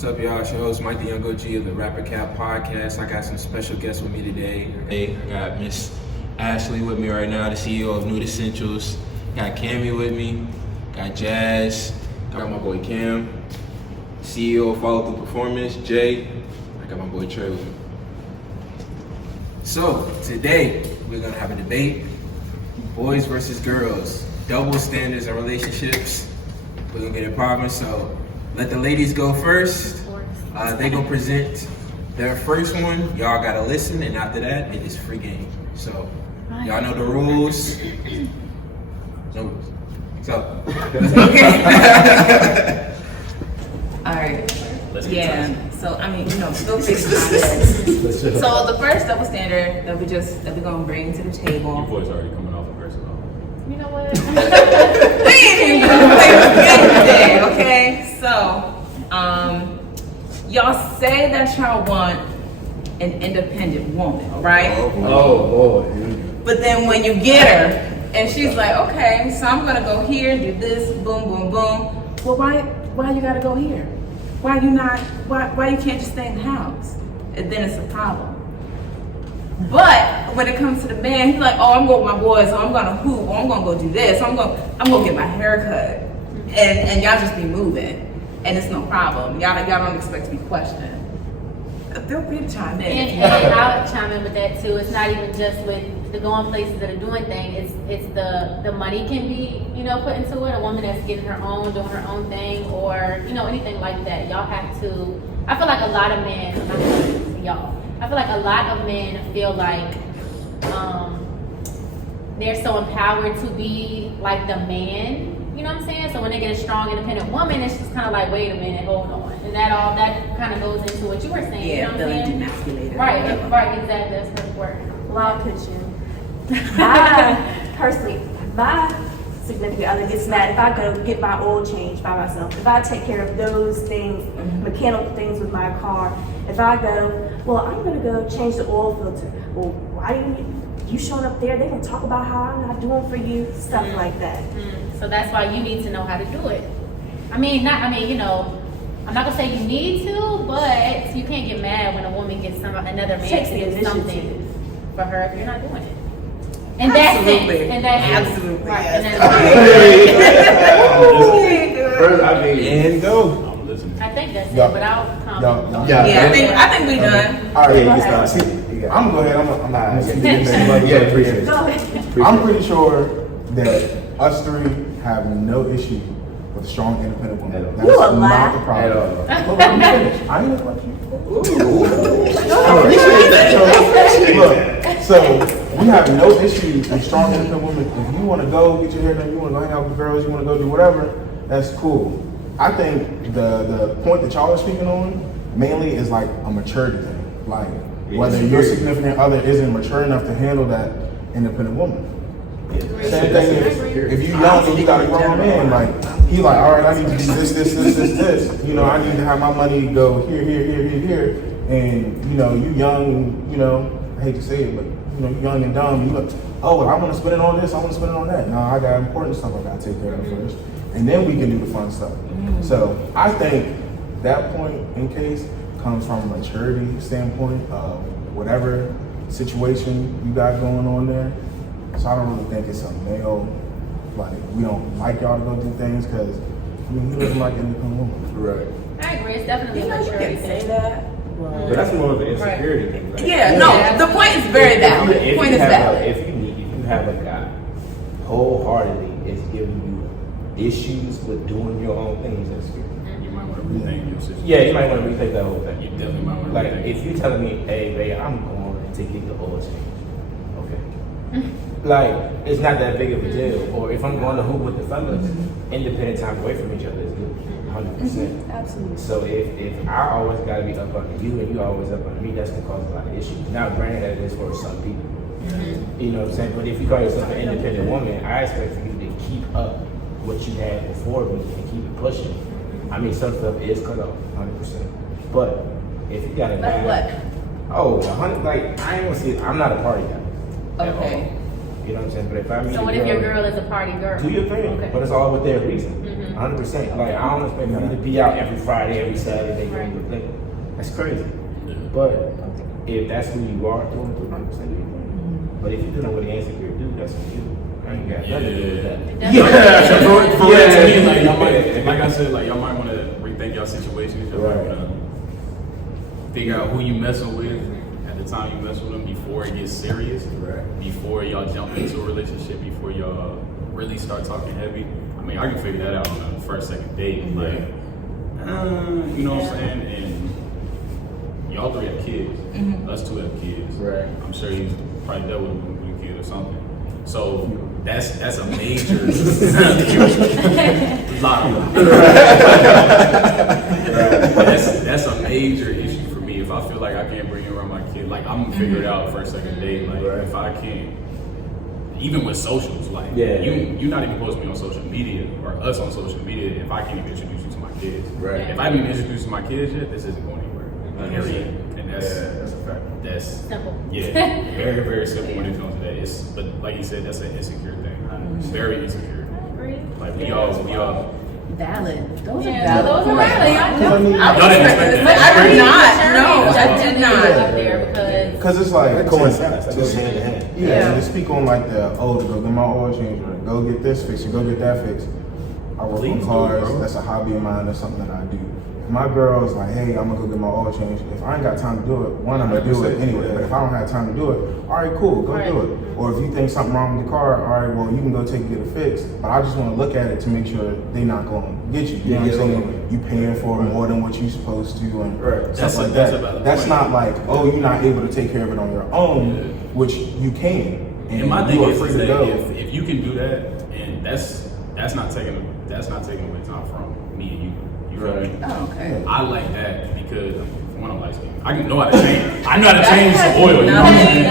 What's up, y'all? It's your host, Mike the Young OG of the Rapper Cap Podcast. I got some special guests with me today. Hey, I got Miss Ashley with me right now, the CEO of Nude Essentials. Got Cammy with me. Got Jazz. Got my boy Cam. CEO of Follow Through Performance, Jay. I got my boy Trey with me. So, today, we're going to have a debate. Boys versus girls. Double standards in relationships. We're going to get it popping, so let the ladies go first. They gonna present their first one. Y'all gotta listen, and after that, it is free game. So, y'all know the rules. No rules. So, let's go. All right. Yeah. So I mean, feel free to comment. So the first double standard that we're gonna bring to the table. Your voice already coming off aggressive. You know what? We ain't even gonna play the game today, okay? So, y'all say that y'all want an independent woman, right? Oh boy. But then when you get her, and she's like, okay, so I'm gonna go here, do this, boom, boom, boom. Well, why you gotta go here? Why you can't just stay in the house? And then it's a problem. But when it comes to the man, he's like, oh, I'm going with my boys, or I'm gonna hoop, or I'm gonna go do this, or I'm gonna get my hair cut. And y'all just be moving. And it's no problem. Y'all don't expect to be questioned. Feel free to chime in. And I would chime in with that too. It's not even just with the going places that are doing things. It's the money can be, put into it. A woman that's getting her own, doing her own thing, or, anything like that. Y'all have to, I feel like a lot of men, I'm not saying y'all, I feel like a lot of men feel like they're so empowered to be like the man. You know what I'm saying? So when they get a strong, independent woman, it's just kind of like, wait a minute, hold on. And that kind of goes into what you were saying. Yeah, you know what I'm saying? demasculated. Right, exactly. That's her word. Well, I'll pitch in. Personally, my significant other gets mad if I go get my oil changed by myself. If I take care of those things, mechanical things with my car. If I go, well, I'm going to go change the oil filter. Well, why you showing up there? They're going to talk about how I'm not doing for you, stuff like that. So that's why you need to know how to do it. I'm not gonna say you need to, but you can't get mad when a woman gets another man Takes to the do initiative. something for her if you're not doing it. And that's it. And that's Absolutely. Right. Yes. And that's First, I mean, And go. I'm listening. I think that's it, Yeah. but I'll comment. Yeah, I think we done. All right, Go yeah, ahead. see, I'm gonna go ahead. I'm not. Yeah, appreciate it. Go ahead. I'm pretty sure that us three have no issue with a strong, independent woman. That's You a not lie. the problem. At all. Look, let me finish. I ain't gonna let you. Look, so we have no issues with strong, independent women. If you want to go get your hair done, you want to go hang out with girls, you want to go do whatever, that's cool. I think the point that y'all are speaking on mainly is like a maturity thing. Like whether your significant other isn't mature enough to handle that independent woman. Same thing if you young and you got a grown man, like he like, all right, I need to do this. I need to have my money go here, and you young, I hate to say it, but you young and dumb. You look, oh, well, I want to spend it on this, I want to spend it on that. No, I got important stuff I got to take care of first, and then we can do the fun stuff. So I think that point in case comes from a maturity standpoint of whatever situation you got going on there. So I don't really think it's a male, like, we don't like y'all to go do things, because, he doesn't like independent woman. Right. I agree, it's definitely a You maturity can say thing. that. But that's more of an insecurity thing, right? Yeah, no, the point is very valid. The point is valid. If you have a guy wholeheartedly is giving you issues with doing your own things, that's good. You might want to rethink your situation. Yeah, you might want to rethink that whole thing. You definitely might want to Like, rethink if you're telling me, hey, babe, I'm going to get the oil change, okay. Like, it's not that big of a deal. Or if I'm going to hoop with the fellas, independent time away from each other is good, 100%. Absolutely. So if I always got to be up under you and you always up under me, that's going to cause a lot of issues. Now, granted, that is for some people. You know what I'm saying? But if you call yourself an independent woman, I expect for you to keep up what you had before me and keep it pushing. I mean, some stuff is cut off, 100%. But if you got a guy, Like what? oh, 100, like I ain't gonna see. I'm not a party guy. at Okay. all. You know what I'm saying? But if I meet So a what if your girl is a party girl? do your thing, Okay. but it's all with their reason. 100%. Like, I don't expect you to be out every Friday, every Saturday. Right. Like, that's crazy. But if that's who you are, doing 100%. But if you're dealing with an insecure dude, that's on you. I ain't got nothing to do with that. So for real, to me, like y'all might, like I said, like y'all might want to rethink y'all situations. Y'all might Right. want to figure out who you messing with at the time you mess with them before it gets serious. Right. Before y'all jump into a relationship, before y'all really start talking heavy. I mean, I can figure that out on the first, second date. Like, you know what I'm saying? And y'all 3 have kids. Us 2 have kids. Right. I'm sure you probably dealt with a kid or something. So that's a major lot of that's a major issue for me. If I feel like I can't bring you around my kid, like I'm gonna figure it out first, second date. Like if I can't, even with socials, like you're not even supposed to be on social media or us on social media if I can't even introduce you to my kids. Right. If I haven't even introduced you to my kids yet, this isn't going anywhere. Period. And that's a fact. That's Simple. yeah, very, very simple when it comes to that. It's, but like you said, that's an insecure thing. It's very insecure. I agree. Like we all Valid. Those Yeah, are those are valid. valid. y'all didn't expect that. I did not. Maturity No, is I did not. up there because Because it's like, Coincides. That goes hand in hand. yeah, and to speak on like the, to go get my oil change, or go get this fixed, or go get that fixed. I work Please on do, cars, bro. that's a hobby of mine, that's something that I do. If my girl is like, hey, I'm gonna go get my oil change, if I ain't got time to do it, one, I'm gonna do it 100%, anyway. yeah. But if I don't have time to do it, all right, cool, go do it. Or if you think something wrong with the car, all right, well, you can go take it, get it fixed. But I just wanna look at it to make sure they're not gonna get you. You know what I'm saying? You paying for more than what you're supposed to and Right. stuff like That's a that. valid That's point. not like, oh, you're not able to take care of it on your own, which you can. And my thing you are is free to that go. if you can do that, and that's not taking away time from me and you. You feel me? Oh, okay. I like that because one, I'm light skinned. I know how to change. I know how to change the oil. You know what I'm saying?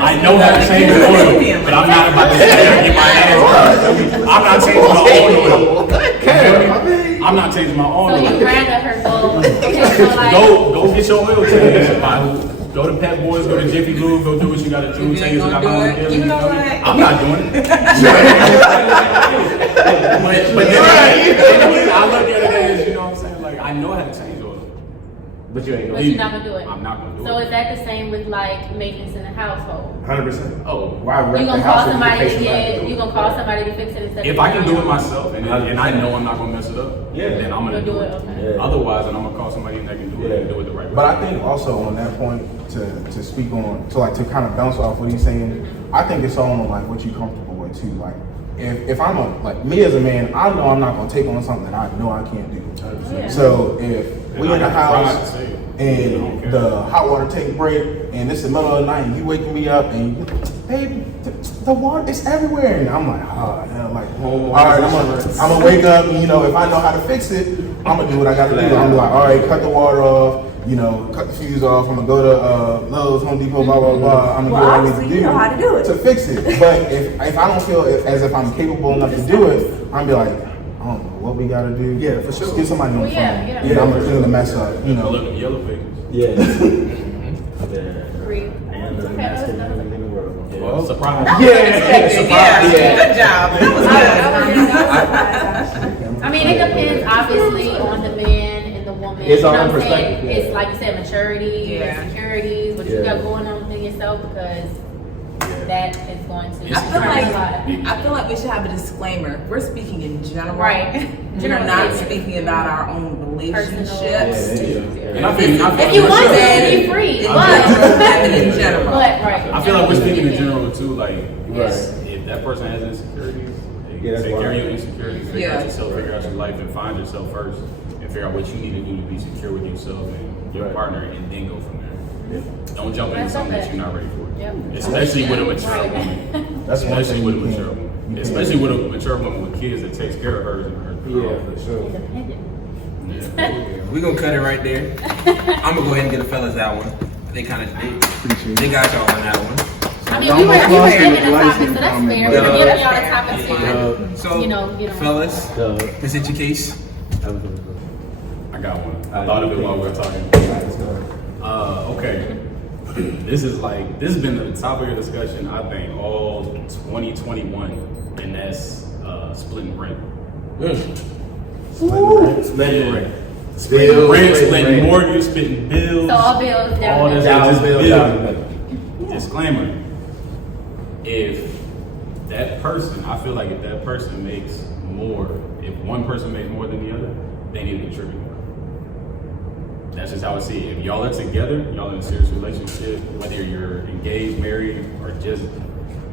I know how to change the oil, but I'm not about to sit there and get my ass. I'm not changing my own oil. You feel me? I'm not changing my own so oil. you rather her go like Go get your oil changed. Go to Pet Boys, go to Jiffy Lube, go do what you gotta do. You Change ain't what gonna I do it. You know what? I'm not doing it. but then I look at it as, you know what I'm saying? Like, I know how to change oil. But you ain't but gonna you're not gonna do it. I'm not gonna do So it. is that the same with like maintenance in the household? 100%. Oh, Why You rent the gonna house call if you somebody pay to somebody get? do You it? gonna call somebody to fix it instead? if of I can do it yourself? myself and I know I'm not gonna mess it up, then I'm gonna You'll do do it. it, okay. Yeah. Otherwise, then I'm gonna call somebody that can do it and do it the right way. But I think also on that point, to speak on, to kind of bounce off what he's saying, I think it's all on like what you're comfortable with too. Like if I'm like me as a man, I know I'm not gonna take on something that I know I can't do. Yeah. So if we And I in the got the pride house to say it. and the hot water tank break and it's the middle of the night and you waking me up and baby, the water is everywhere and I'm like, oh, hell, like, all right, I'm gonna wake up and if I know how to fix it, I'm gonna do what I gotta do. I'm gonna be like, all right, cut the water off. Cut the fuse off. I'm gonna go to Lowe's, Home Depot, blah blah blah. I'm gonna Well, do what I obviously, need to you know how to do it. to fix it. But if I don't feel as if I'm capable enough to do it, I'm be like, I don't know what we gotta do. Yeah, for sure. Just get somebody on the Well, yeah, phone. yeah. Yeah, I'm gonna clean the mess up. Look at yellow pages. Yeah. Agree. And the Okay, master that's- in the world. Well, surprise. Good job. I mean, it depends obviously on the man and the woman. It's all you know in what I'm saying? perspective, yeah. It's like you said, maturity, Yeah. insecurities, what you Yeah. got going on within yourself, because that is going to It's I feel determine like a lot. I feel like we should have a disclaimer. We're speaking in general. Right. We're not General. speaking about our own relationships. Personal. And I feel If you want to, be free, In but general. right. I feel like we're speaking in general too. Like, Yes. if that person has insecurities, Yeah, that's take care of why. your insecurities, figure Yeah. out yourself, figure out your life, and find yourself first, and figure out what you need to do to be secure with yourself and your Right. partner, and then go from there. Don't jump into That's something that okay. you're not ready for. Yep. Especially with a mature Right. woman. That's one Especially thing with a you mature can't- woman. you can't Especially do. with a mature woman with kids that takes care of hers and her. Yeah, for sure. Independent. Yeah. We're gonna cut it right there. I'm gonna go ahead and get the fellas that one. They kind of they got y'all on that one. I mean, we were giving a topic, so that's fair. We were Yeah. giving y'all a topic to, So, you know, get on. fellas, present your case. I got one. I thought of it while we were talking. Okay. This has been the topic of discussion, I think, all 2021, and that's splitting rent. Splitting rent. Splitting Bills, rent, splitting splitting rent. mortgage, splitting bills. So all bills down all the this middle. is Down just the middle, bill. down the middle. Disclaimer. If that person, I feel like if that person makes more, if one person makes more than the other, they need to contribute more. That's just how I see it. If y'all are together, y'all in a serious relationship, whether you're engaged, married, or just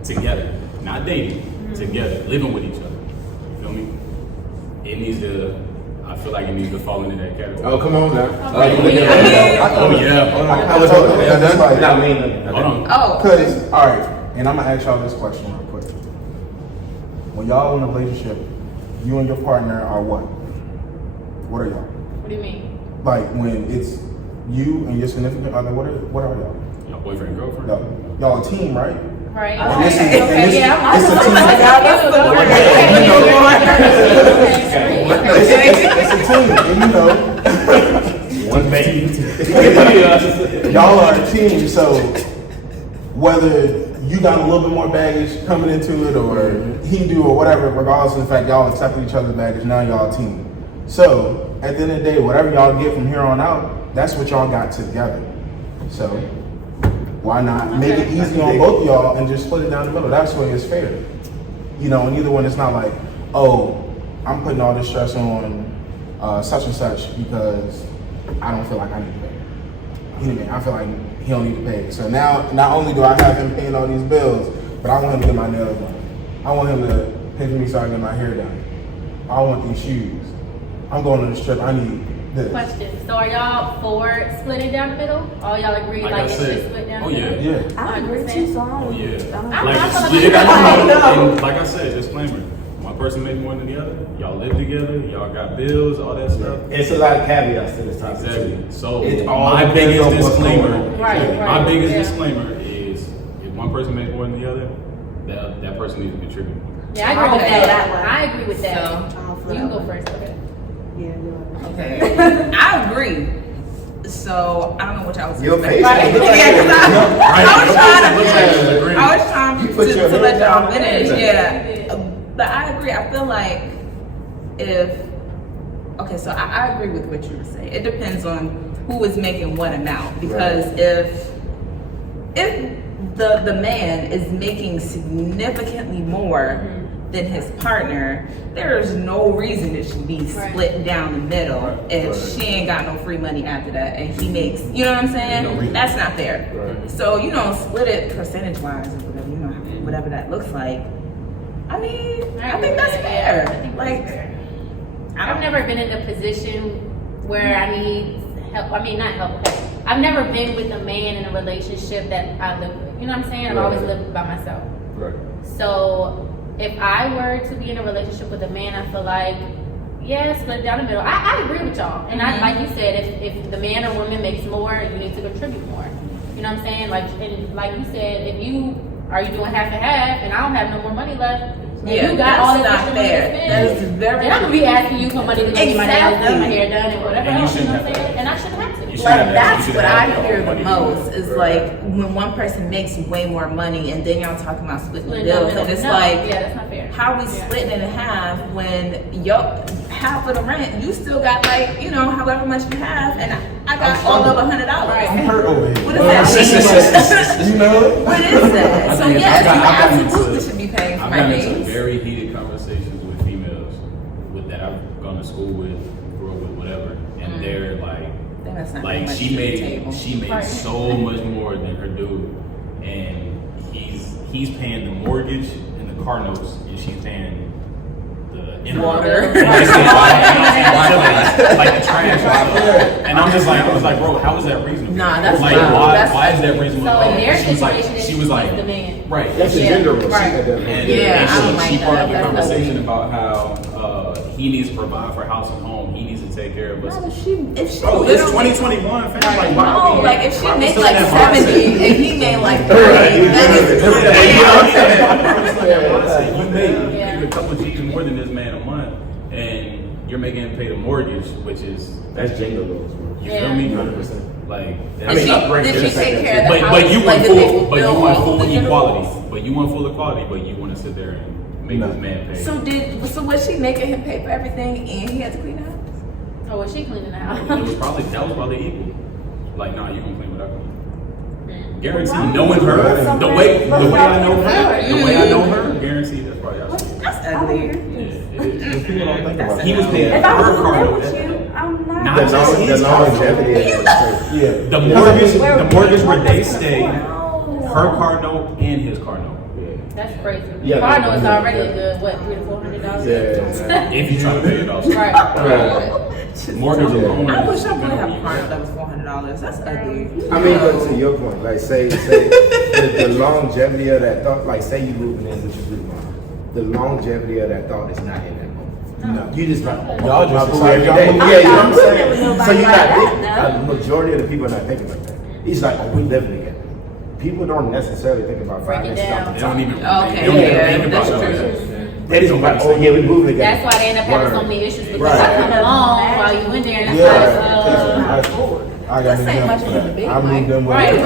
together, not dating, together, living with each other. You feel me? It needs to, I feel like it needs to fall into that category. Oh, come on now. Okay. You looking at Oh yeah. Hold on. I was hoping That's like- not mean. Hold on. Oh, Because, all right, and I'm gonna ask y'all this question real quick. When y'all in a relationship, you and your partner are what? What are y'all? What do you mean? Like when it's you and your significant other, what are y'all? Your boyfriend, girlfriend. Y'all a team, right? Right. And this is- Okay, and this- yeah, it's a I'm team. that's the word. It's a team, and you know, One man. y'all are a team, so whether you got a little bit more baggage coming into it or he do or whatever, regardless of the fact y'all accepted each other's baggage, now y'all a team. So at the end of the day, whatever y'all get from here on out, that's what y'all got together. So why not make it easy on both of y'all and just split it down the middle? That's where it's fair. You know, and either one, it's not like, oh, I'm putting all this stress on such and such because I don't feel like I need to pay. You know what I mean? I feel like he don't need to pay. So now, not only do I have him paying all these bills, but I want him to get my nails done. I want him to pay for me so I can get my hair done. I want these shoes. I'm going on this trip. I need this. Question. So are y'all for splitting down the middle? All y'all agree Like like I it said, should split down oh the middle? yeah. Yeah. I agree too, so I Oh don't. yeah. I Like, I split it know. down. And like I said, disclaimer. One person makes more than the other. Y'all live together. Y'all got bills, all that stuff. It's a lot of caveats to this topic. Exactly. too. So It all my depends biggest on what's going disclaimer, on. Right, exactly. right, My biggest yeah. disclaimer is if one person makes more than the other, that person needs to contribute. Yeah, I agree with Okay. that. I agree with that. So, You can go first. Okay. okay. I agree. So I don't know what y'all was Your expecting. face. Right. Look like Yeah, 'cause I was trying Look like you agree. to. I was trying You put your to let head y'all down. finish. Yeah. Yeah. But I agree. I feel like if okay, so I agree with what you were saying. It depends on who is making what amount because if the man is making significantly more than his partner, there is no reason it should be split down the middle if she ain't got no free money after that and he makes, you know what I'm saying? That's not fair. Right. So, you know, split it percentage wise or whatever, you know, whatever that looks like. I mean, I think that's fair. I think Like, that's fair. I've never been in a position where I need help. I mean, not help. I've never been with a man in a relationship that I live with. You know what I'm saying? I've always lived by myself. Right. So if I were to be in a relationship with a man, I feel like, yeah, split it down the middle. I agree with y'all. And I, like you said, if the man or woman makes more, you need to contribute more. You know what I'm saying? Like, and like you said, if you are you doing half and half, and I don't have no more money left, and yeah, you got all that's this not extra money to fair. spend, That is very then I'm gonna be asking you for money to get my nails done, my Exactly. hair done, and whatever And you else. You know shouldn't what I'm have saying? to. And I shouldn't have to. You should Like have that. that's You what should have I your hear own the money to most do it. is like when one person makes way more money and then y'all talking about splitting the Split it down bills the and it's middle. No, like yeah, that's not fair. how we Yeah. splitting it in half when your half of the rent you still got like you know however much you have and I got all of $100. I'm hurt over here. What does that mean? You know? What is that? So think yes, I've got you into- absolutely should be paying for I've my gotten into needs. very heated conversations with females with that I've gone to school with, grew up with, whatever, and they're like, Then that's not like much she to the made table. so much more than her dude, and he's paying the mortgage and the car notes, and she's paying the internet. Water. Like the trash. And I was like, bro, how is that reasonable? Nah, that's like, wild. why That's- is that reasonable? So at all? in their She was like, situation, she was like, the man. right. That's a Yeah. gender role. Right. And, Yeah, I don't and she like brought that. up the That's conversation about how he needs to provide for house and home. He needs to take care of us. If she Bro, it's literally- 2021, fam. Like, why No, are we- like if she why are we made still like in that 70 mindset? and he made like 30, that is You make Yeah. a couple G's more than this man a month, and you're making him pay the mortgage, which is, That's gender roles, bro. you Yeah. feel me? 100%. Like, Did she, did she take care of the but house? you Like, want did they full, but you fulfill want all full the gender equality. roles? But you want full equality, but you want to sit there and make this man pay. So was she making him pay for everything and he had to clean the house? Or was she cleaning the house? that was probably equal. Like, nah, you can clean what I clean. Guaranteed, knowing her, the way I know her, guaranteed that's probably how she. That's ugly. Yeah, it is. People don't think about He was that. paying If I her was car living note. with you, I'm not. Not The just long- his the car longevity note. is crazy. Yeah. The mortgage where they stay, her car note and his car note. That's crazy. Yeah. Car note is already a good, what, $300 to $400? Yeah. If you try to pay it off. Right. Mortgage alone. I is wish I would gonna have be a car note that was $400. That's ugly. I mean, but to your point, like say the longevity of that thought, like say you moving in with your good mom, the longevity of that thought is not in that moment. No. You just like Y'all just my boo decide every y'all day. move. Yeah, you know what I'm I'm living with saying? nobody So you're like not that, thinking, the majority of the people are not thinking like that. He's like, oh, we living together. People don't necessarily think about Break it finance down. stuff. They don't even. Okay, they don't even yeah, think about that's that. true. They just like, oh yeah, we moving together. That's why they end up having so Word. many issues because Right. I come along while you in there and Yeah. that's I got This ain't much of a them. debate, I moved Mike. them right. with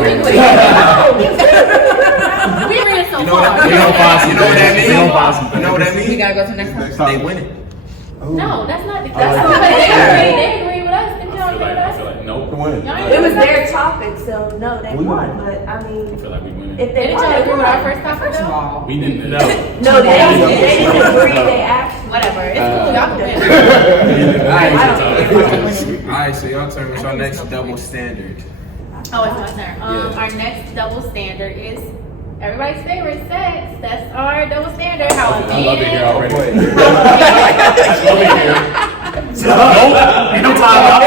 We ran so We far. gonna find some. You know what that means? We gonna find some. You know what that We means? gotta go to the next one. They winning. No, that's not the case. That's But not they fair. agree with us. Then y'all agree with I us. feel like nope. Win. Y'all ain't It was agree with their us. topic, so no, they We won. won. But I I mean, feel like we winning. if they Didn't won, y'all they agree with our won. first topic First of though? all, We didn't. No, they didn't agree. They asked. Whatever. It's cool. Y'all can win. Alright, so y'all turn. What's our next double standard? Oh, it's my turn. Yeah. Our next double standard is everybody's favorite sex. That's our double standard. How a I love it here man. already. Nope. Ain't no time out.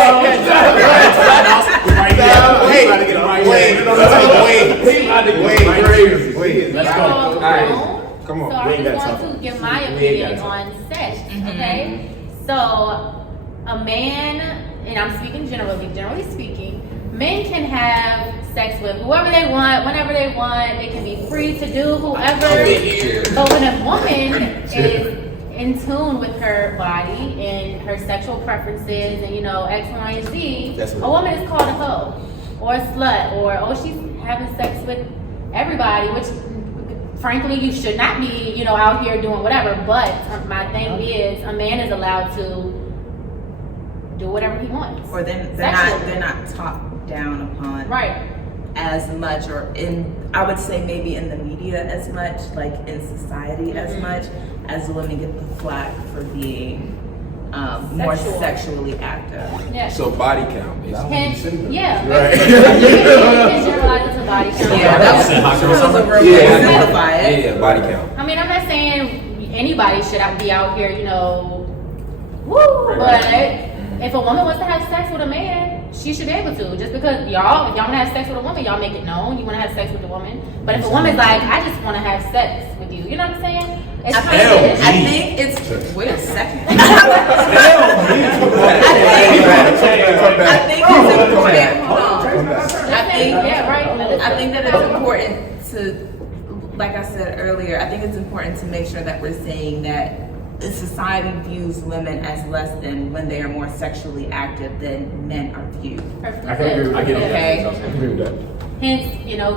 Wait. Let's go. All right. Come on. So We I ain't just got want time. to give my We ain't opinion got time. on sex. Okay. So a man, and I'm speaking generally speaking, men can have sex with whoever they want, whenever they want. They can be free to do whoever. But when a woman is in tune with her body and her sexual preferences and X, Y, and Z, That's what a woman is called a hoe or a slut or she's having sex with everybody, which frankly you should not be out here doing whatever. But my thing is a man is allowed to do whatever he wants. or they're Sexually. not talked down upon Right. as much, or I would say maybe in the media as much, like in society as much as women get the flack for being more Sexual. sexually active. Yeah. So body count, basically. Hence, yeah. Right. You can generalize it to body count. Yeah, that was Hot girl a summer? real way to Yeah. simplify Yeah, it. yeah, body count. I mean, I'm not saying anybody should be out here, woo, but if a woman wants to have sex with a man, she should be able to. Just because if y'all want to have sex with a woman, y'all make it known you want to have sex with a woman. But if a woman's like, I just want to have sex with you, you know what I'm saying? It's I kind of think it's. Wait a second. I think it's important. Hold on. I think that it's important to, like I said earlier, I think it's important to make sure that we're saying that society views women as less than when they are more sexually active than men are viewed. perfect. I can agree with I get Okay. it. I agree with that. Hence,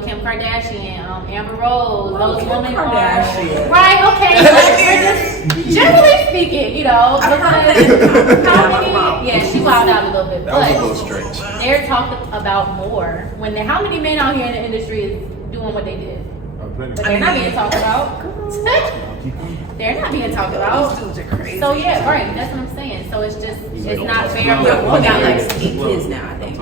Kim Kardashian, Amber Rose, those Kim women Kardashian. are right. Okay, but we're just generally speaking, because how many? Yeah, she wilded out a little bit, That was a little but stretch. they're talked about more when how many men out here in the industry is doing what they did, but they're not being talked about. They're not being talked about. Those dudes are crazy. So yeah, right. That's what I'm saying. So it's just it's not fair. We got like 8 kids now, I think.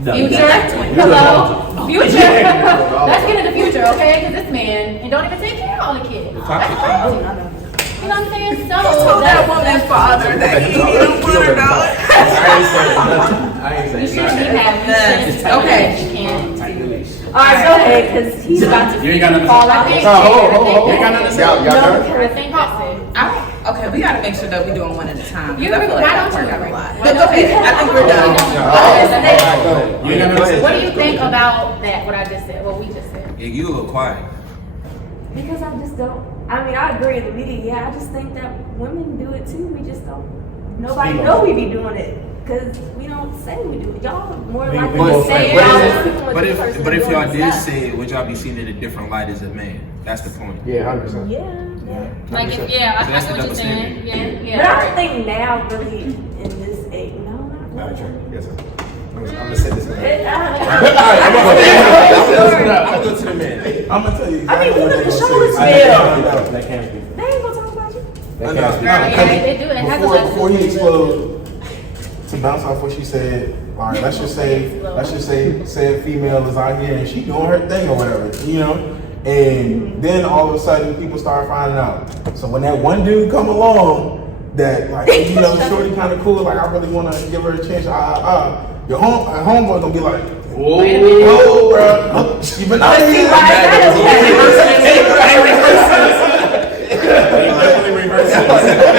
Future, hello, future. Let's get into the future, okay? Because this man and don't even take care of all the kids. That's crazy. You know what I'm saying? So Told that woman's father that he didn't want her dollars. you shouldn't be having sex. Okay. You can't. All right, go ahead, because he's about to You ain't got nothing to Fall say. out there. Hold on. You ain't got nothing to say. Y'all No, done? I think that's it. Okay, we gotta make sure that we're doing one at a time. 'cause You I feel like why that don't worked you? out a lot. Why But don't okay, you? I think we're done. You ain't got nothing to say. What do you think about that? What I just said? What we just said? Yeah, you a little quiet. Because I just don't. I mean, I agree with the media. Yeah, I just think that women do it too. We just don't. Nobody Speak on know it. we be doing it because we don't say we do it. Y'all more We likely both to say say it. it. Y'all just speaking with But the if person y'all doing did stuff. say it, would y'all be seen in a different light as a man? That's the point. Yeah, 100%. Yeah, Like, if, yeah, I So that's get the what you're double saying. standard. Yeah, But I yeah. don't think now really in this age, no, not Not really. true. Yes, sir. I'm gonna say this one. I'm I'm gonna go to the man. I'm gonna tell you. I mean, exactly what even they the gonna show say. is I fair. know, that can't be. They ain't gonna talk about you. That I can't know. be. No, Yeah, they do. It has a lot before to he do. explode, to bounce off what she said, all right, let's just say said female is out here and she doing her thing or whatever, you know, and then all of a sudden people start finding out. So when that one dude come along that like, you know, shorty kind of cool, like I really want to give her a chance, your homeboy gonna be like, whoa, bro, she been out here.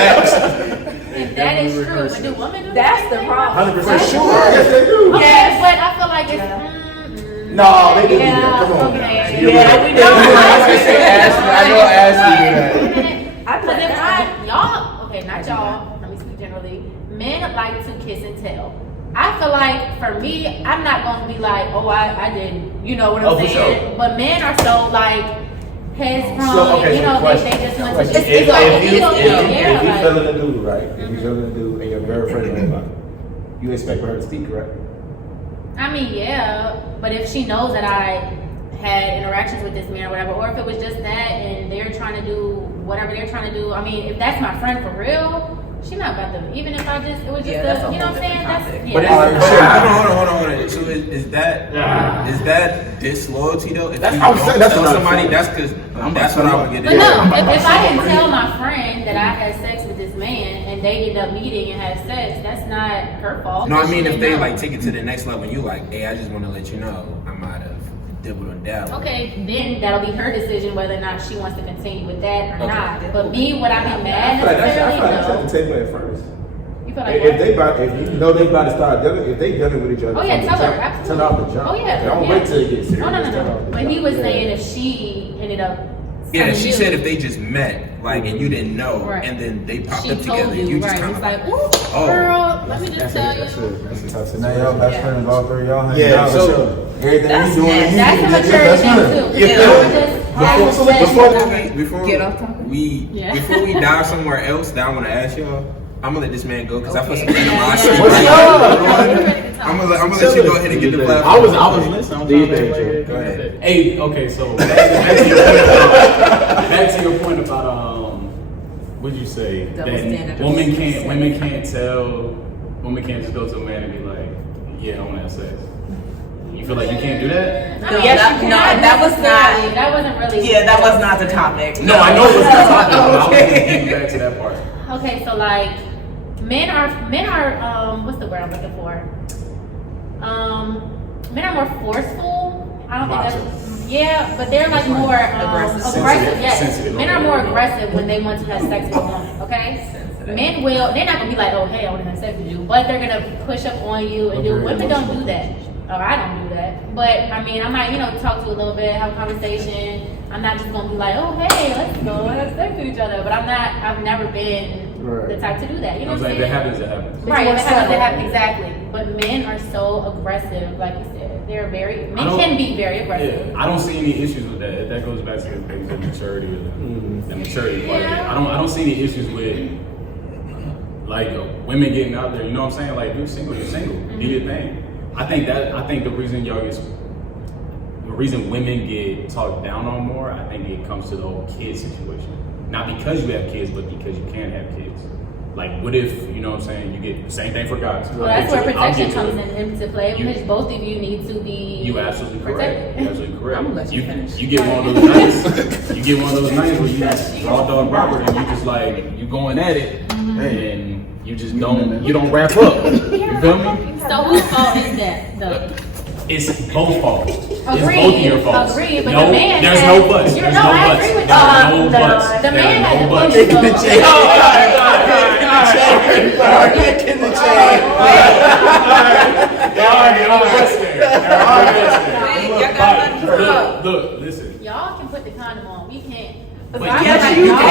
If that is true, but do women do That's the the same problem. 100% sure. Yes, they do. thing? Okay, but I feel like it's. No, they do Yeah, that. Come on. okay. Yeah, we I know Ashley do that. Because if y'all, okay, not y'all, let me speak generally. Men like to kiss and tell. I feel like for me, I'm not gonna be like, oh, I didn't, you know what I'm Oh, for saying? sure. But men are so like headstrong, So, okay, you so know, question. they just want to Question. just If go. you Yeah, like, feeling a dude, right? If you feeling a dude and your girlfriend is like, you expect her to speak, correct? I mean, yeah, but if she knows that I had interactions with this man or whatever, or if it was just that and they're trying to do whatever they're trying to do, I mean, if that's my friend for real, she not about to, even if it was just Yeah, that's a you know what I'm whole saying? different That's, topic. yeah. But that's- Hold on. So is that disloyalty though? If That's- you I was don't saying, that's tell what I'm somebody, saying. that's because that's what I would get. But no, if I didn't tell my friend that I had sex with this man and they end up meeting and have sex, that's not her fault. No, I She mean if didn't they know. like take it to the next level, and you like, hey, I just want to let you know I'm out of dibble and dabble. Okay, then that'll be her decision whether or not she wants to continue with that or Okay. not. But me, would I be I mad feel like that's necessarily? at No. the table at first. You feel like If what? they about, if you know they about to start dealing, if they dealing with each other, Oh yeah, from the tell her, jump, absolutely. turn off the jump. Oh yeah. Don't yeah. wait till it gets serious. No. Turn off the But he jump. was Yeah. saying if she ended up. Yeah, telling she you, said if they just met, like, and you didn't know, Right. and then they popped she up told together, you, you just right? kind It's of like, ooh, oh. girl, let me just That's tell a you. tough situation. Now y'all best friends, all three, y'all hang Yeah, out. so- everything That's you doing, nasty. you That's a do, maturity that's thing her. too. Yeah. You know, just have sex. Before Get off topic. Yeah. before we dive somewhere else that I want to ask y'all, I'm gonna let this man go because I feel some Okay. animosity. What's right up? now. I'm gonna let you go ahead and get the platform. I was listening. I'm trying to Go ahead. Hey, okay, so back to your point about what'd you say? Double standard. Women can't just go to a man and be like, yeah, I want to have sex. You feel like you can't do that? No, that was not. That wasn't really. Yeah, that was not the topic. No, I know it was the topic, but I was Okay. just getting back to that part. Okay, so like men are what's the word I'm looking for? Men are more forceful. I don't think that's but they're like more aggressive. Yes, Sensitive. men are more aggressive when they want to have sex with a woman. Okay, men will. They're not gonna be like, oh hey, I want to have sex with you, but they're gonna push up on you and do. Women don't do that. Or I don't do that. But I mean, I might talk to you a little bit, have a conversation. I'm not just gonna be like, oh hey, let's go and have sex with each other. But I've never been the type to do that. You know what I'm If saying? it happens, it happens. Right, more if it happens, it subtle. happens, exactly. But men are so aggressive, like you said. They're very, I men don't- can be very aggressive. Yeah, I don't see any issues with that. That goes back to the maturity of the maturity part of it. I don't see any issues with like women getting out there. You know what I'm saying? Like, you're single, do your thing. I think the reason the reason women get talked down on more, I think it comes to the whole kid situation. Not because you have kids, but because you can have kids. Like, what if, you know what I'm saying, you get the same thing for guys. Well, that's where I'll protection get to comes it. into play, You- which both of you need to be You absolutely correct. protected. You absolutely correct. I'm gonna let you finish. You get one of those nights. You get one of those nights where you raw dog Robert and you just like you going at it and you just don't wrap up. You feel me? So whose fault is that, though? It's both faults. It's Agreed, both of your faults. agreed, but no, the man there's has- no buts. You're- There's no, no I buts. agree with There's you. no The- buts. the There man are has no to buts. push the- There are buts there. There are buts there. Y'all gotta let him grow. Look, listen. Y'all can put the condom on. We can't. But I you like can you make sure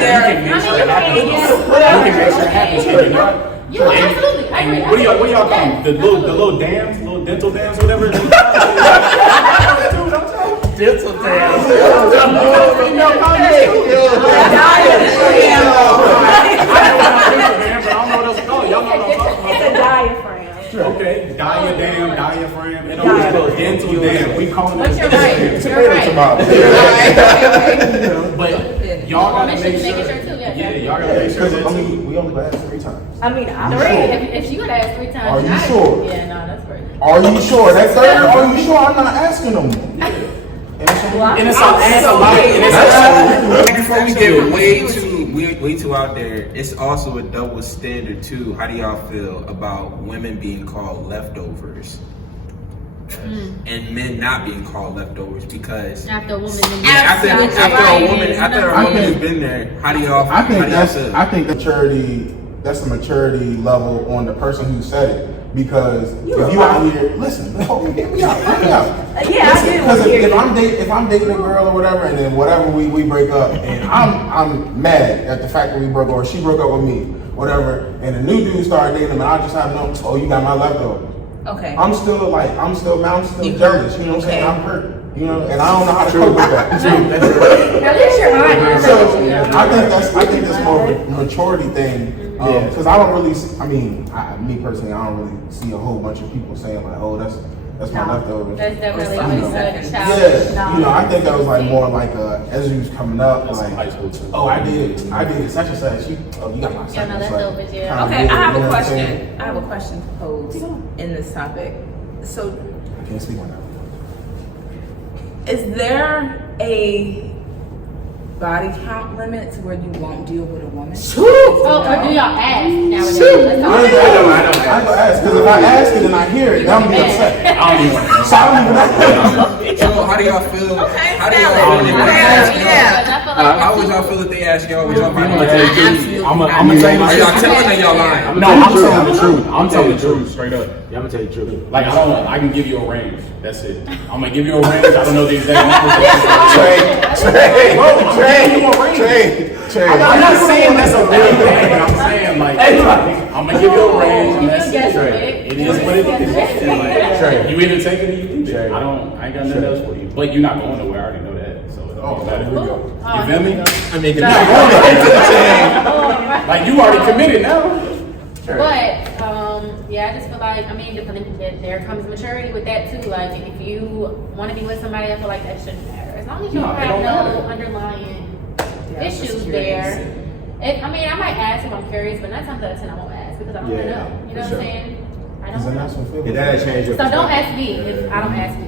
can. you can make sure I it mean, happens. you though. can- You can make sure it happens. Can you not? Yeah, absolutely. I agree. What do y'all call them? Yes, The little dams, little dental dams, whatever. Dude, don't tell me. Dental dam. But I don't know what else to call it. Y'all know what I'm talking It's a about. diaphragm. Okay, diadem, diaphragm, it don't dental dam. We calling But it. you're right. You're Tomato, right. tomato. But y'all gotta Make make sure- sure. make sure too, yeah. Yeah, y'all gotta make sure Because that I too. mean, we only got asked 3 times. I mean, I'm Three. sure. If she would ask 3 times, Are you I- sure? Yeah, no, that's great. Are you sure? That third, are you sure? I'm not asking them. And it's a lot. And it's Before we get way too out there, it's also a double standard too. How do y'all feel about women being called leftovers and men not being called leftovers? Because After a woman. after a woman has been there, how do y'all? I think how do y'all that's feel? I think maturity. That's the maturity level on the person who said it. Because if you out here, listen, hold me, hear me out. Yeah, I did Because want to hear if I'm dating a girl or whatever, and then whatever we break up, and I'm mad at the fact that we broke up, or she broke up with me, whatever, and a new dude started dating him, and I just have no, oh, you got my leftovers. Okay. I'm still You jealous. You know what I'm saying? okay. I'm hurt. You know, and I don't know how to cope with that. At least you're honest. So I think that's more of a maturity thing. Because I don't really, me personally, I don't really see a whole bunch of people saying like, oh, that's my leftovers. That's definitely You know. like a Yeah, I think that was like more like as you was coming up, That's like, high school too. oh, I did such and such. You got my Yeah, second. no, that's like, dope, yeah. kinda Okay, weird, I have you a know what I'm saying? question. I have a question to pose in this topic. So, I can't speak on that. is there a body count limit to where you won't deal with a woman? Oh, or do y'all ask nowadays? Let's talk I about don't ask because if I ask it and I hear it, then I'm gonna be upset. I don't even want to know. So I don't even know. So how do y'all feel? How do y'all valid. feel if they ask y'all? Yeah. How would y'all feel if they ask y'all? Would y'all be I'm gonna like, tell you the truth. I'm gonna tell you the are truth. y'all telling or y'all lying? No, I'm telling the truth. I'm telling the truth, straight up. Yeah, I'm gonna tell you the truth. Like I can give you a range. That's it. I'm gonna give you a range. I don't know the exact numbers. I'm not saying that's a real thing. I'm saying like I'm gonna give you a range and that's it. It is what it is. Like, you either take it or you leave it. I ain't got nothing else for you. But you're not going nowhere. I already know that. So it don't matter. You feel me? I mean, Like you already committed now. But yeah, I just feel like there comes maturity with that too. Like if you want to be with somebody, I feel like that shouldn't matter as long as you No, don't it have don't no matter. underlying Yeah, issues just there. I might ask if I'm curious, but 9 times out of 10 I won't ask because I don't want to know. You know what I'm saying? I don't Then know. that's what feels. Yeah, that'll change your So don't perspective. ask me if I don't ask you.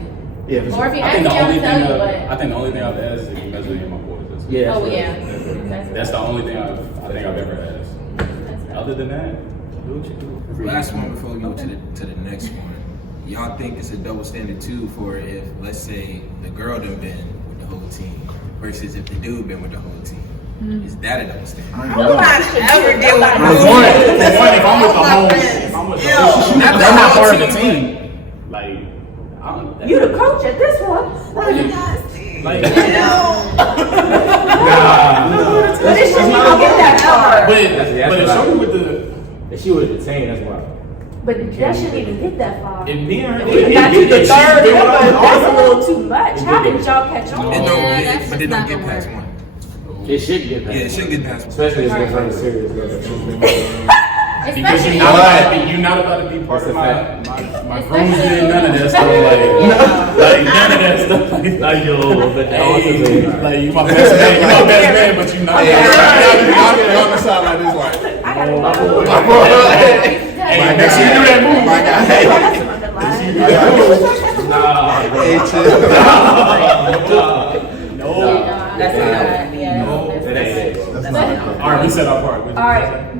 Yeah, for Or sure. if you I ask think me, the I'll only tell thing you. But I think the only thing I've asked is if you mess with any of my boys. That's it. Yeah. oh yeah, That's the only thing I think I've ever asked. Other than that, do what you do. last one before we go to the next one. Y'all think it's a double standard too for if, let's say, the girl done been with the whole team versus if the dude been with the whole team. Is that a double standard? Ever deal with If I'm with the whole, That's not part of the team. like, I don't. You the coach at this one. Like, But it shouldn't even get that far. but if shorty with the, If she was detained, that's why. But that shouldn't even get that far. it being her, If you got to the third been with member, her that's a all little too much. How did y'all catch on? It Yeah, don't, that's but it just don't not get gonna past work. one. It should get past. Yeah, it shouldn't get past one. Especially if it's very serious. because Especially you're not about to be part of my Especially- groomsmen, none of that stuff. Like none of that stuff. Like yo, like you my best man, you my best man, but you not. Y'all on the side like this, like, I gotta Hey, make sure you do that move, my guy. No. That's not. Yeah, No, that's- That ain't it. that's not All right, we set our part. All right.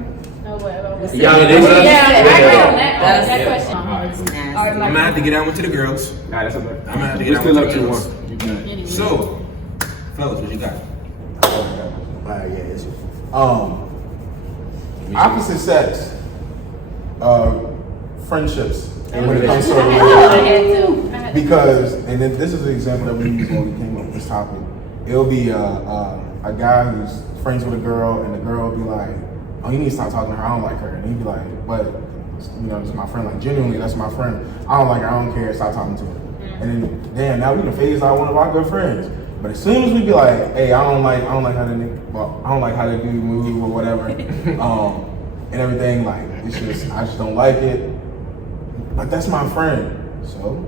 No way. Y'all gonna do something? Yeah, I agree on that. That's That it. question. I'm gonna have to get that one to the girls. Nah, that's okay. I'm gonna have to We get that still one up to the 2-1. girls. You can. So, fellas, what you got? Alright, yeah, it's opposite sex, friendships, and when it comes to I a had relationship. to. I had to. Because, and then this is the example that we used when we came up with this topic. It'll be a guy who's friends with a girl, and the girl will be like, "Oh, you need to stop talking to her. I don't like her." And he'd be like, "But, you know, it's my friend. Like, genuinely, that's my friend. I don't like her. I don't care. Stop talking to her." And then, damn, now we can phase out one of our good friends. But as soon as we be like, hey, I don't like how the dude move or whatever, and everything, like, it's just, I just don't like it. Like, that's my friend. So,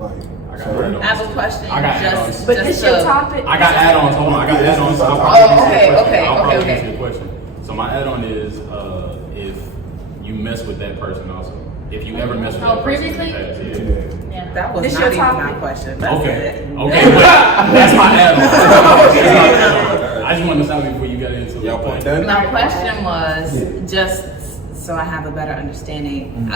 like, I got so. I have a question. I got just, add-ons. But just this so- your topic. I got add-ons. Hold on, I got add-ons. So I'll Oh, probably okay. answer your question. So my add-on is if you mess with that person also. If you ever mess with that person in the past, yeah. Yeah, that was This not your even my topic. question. That's Okay. it. Okay, but that's my add-on. I just wanted to stop before you got into it. Y'all point done? My question was just so I have a better understanding.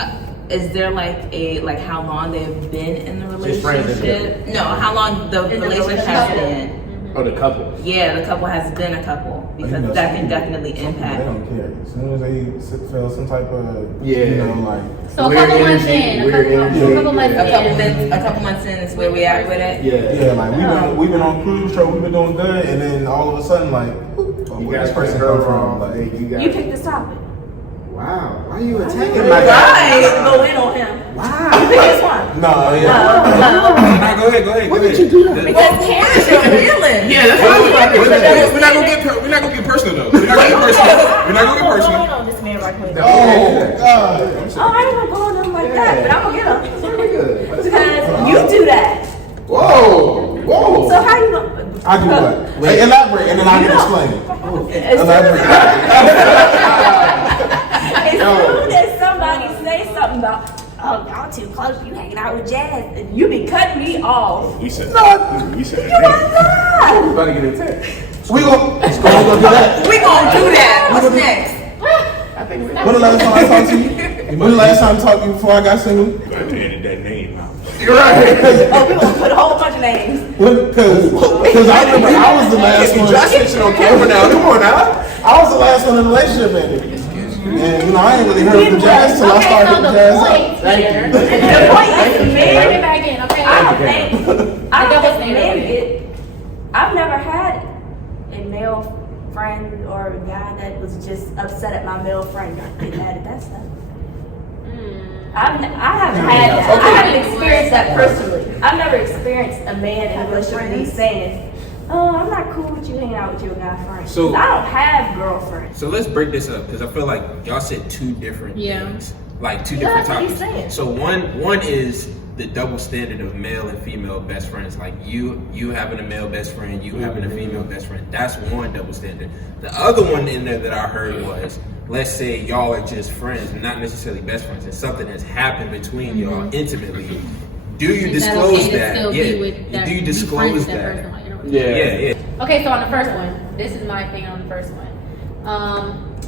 Is there like how long they've been in the Just friends and relationship? No, how long the In the relationship has been? Oh, the couple. Yeah, the couple has been a couple because that can definitely They impact. don't care. As soon as they feel some type of, Yeah. you know, like, So a Weird couple months energy, in, weird a energy. couple months A couple in. a couple months in is where we at with it. yeah, like we've been on cruise show, we've been doing good, and then all of a sudden, like, where this person come from? Like, You picked this topic. Wow, why are you attacking You my guy? right. Go in on him. Wow. You pick this one. no, yeah. Nah, go ahead. What did you do? Because Karen's your feeling. Yeah, that's what we're not gonna get personal though. We're not gonna get personal. We're not gonna get personal. on this man right quick. Oh, God. Oh, I ain't gonna go on him like that, but I'm gonna get him. Very good. Because you do that. Whoa. So how you gonna? I do what? Wait, elaborate, and then I can explain. Elaborate. As soon as somebody say something about, oh, y'all too close, you hanging out with Jazz, and you be cutting me off. We said We You are not. About to get attacked. We gonna do that. We gonna do that. What's next? When the last time I talked to you? When the last time I talked to you before I got single? edit that name out. You're right. Oh, we gonna put a whole bunch of names. Because I remember I was the last one. Josh shit on camera now. Come on now. I was the last one in the relationship ended. And you know, I ain't really heard from Jazz till I Okay, started so hitting the Jazz up. point here. The point is, Bring it men, back in, okay? I don't think double men standard. get. I've never had a male friend or a guy that was just upset at my male friend getting mad at that stuff. I haven't had that. I haven't experienced that personally. I've never experienced a man in a relationship with me saying, "Oh, I'm not cool with you hanging out with your guy friend." So- 'Cause I don't have girlfriends. So let's break this up because I feel like y'all said two different things, like two different That's what he's topics. saying. So one is the double standard of male and female best friends, like you having a male best friend, you having a female best friend. That's one double standard. The other one in there that I heard was, let's say y'all are just friends, not necessarily best friends, and something has happened between y'all intimately. Do you Is that disclose okay to that? still be Yeah. with that- Do you be friends disclose with that? person while you're in a relationship? Yeah. Okay, so on the first one, this is my opinion on the first one.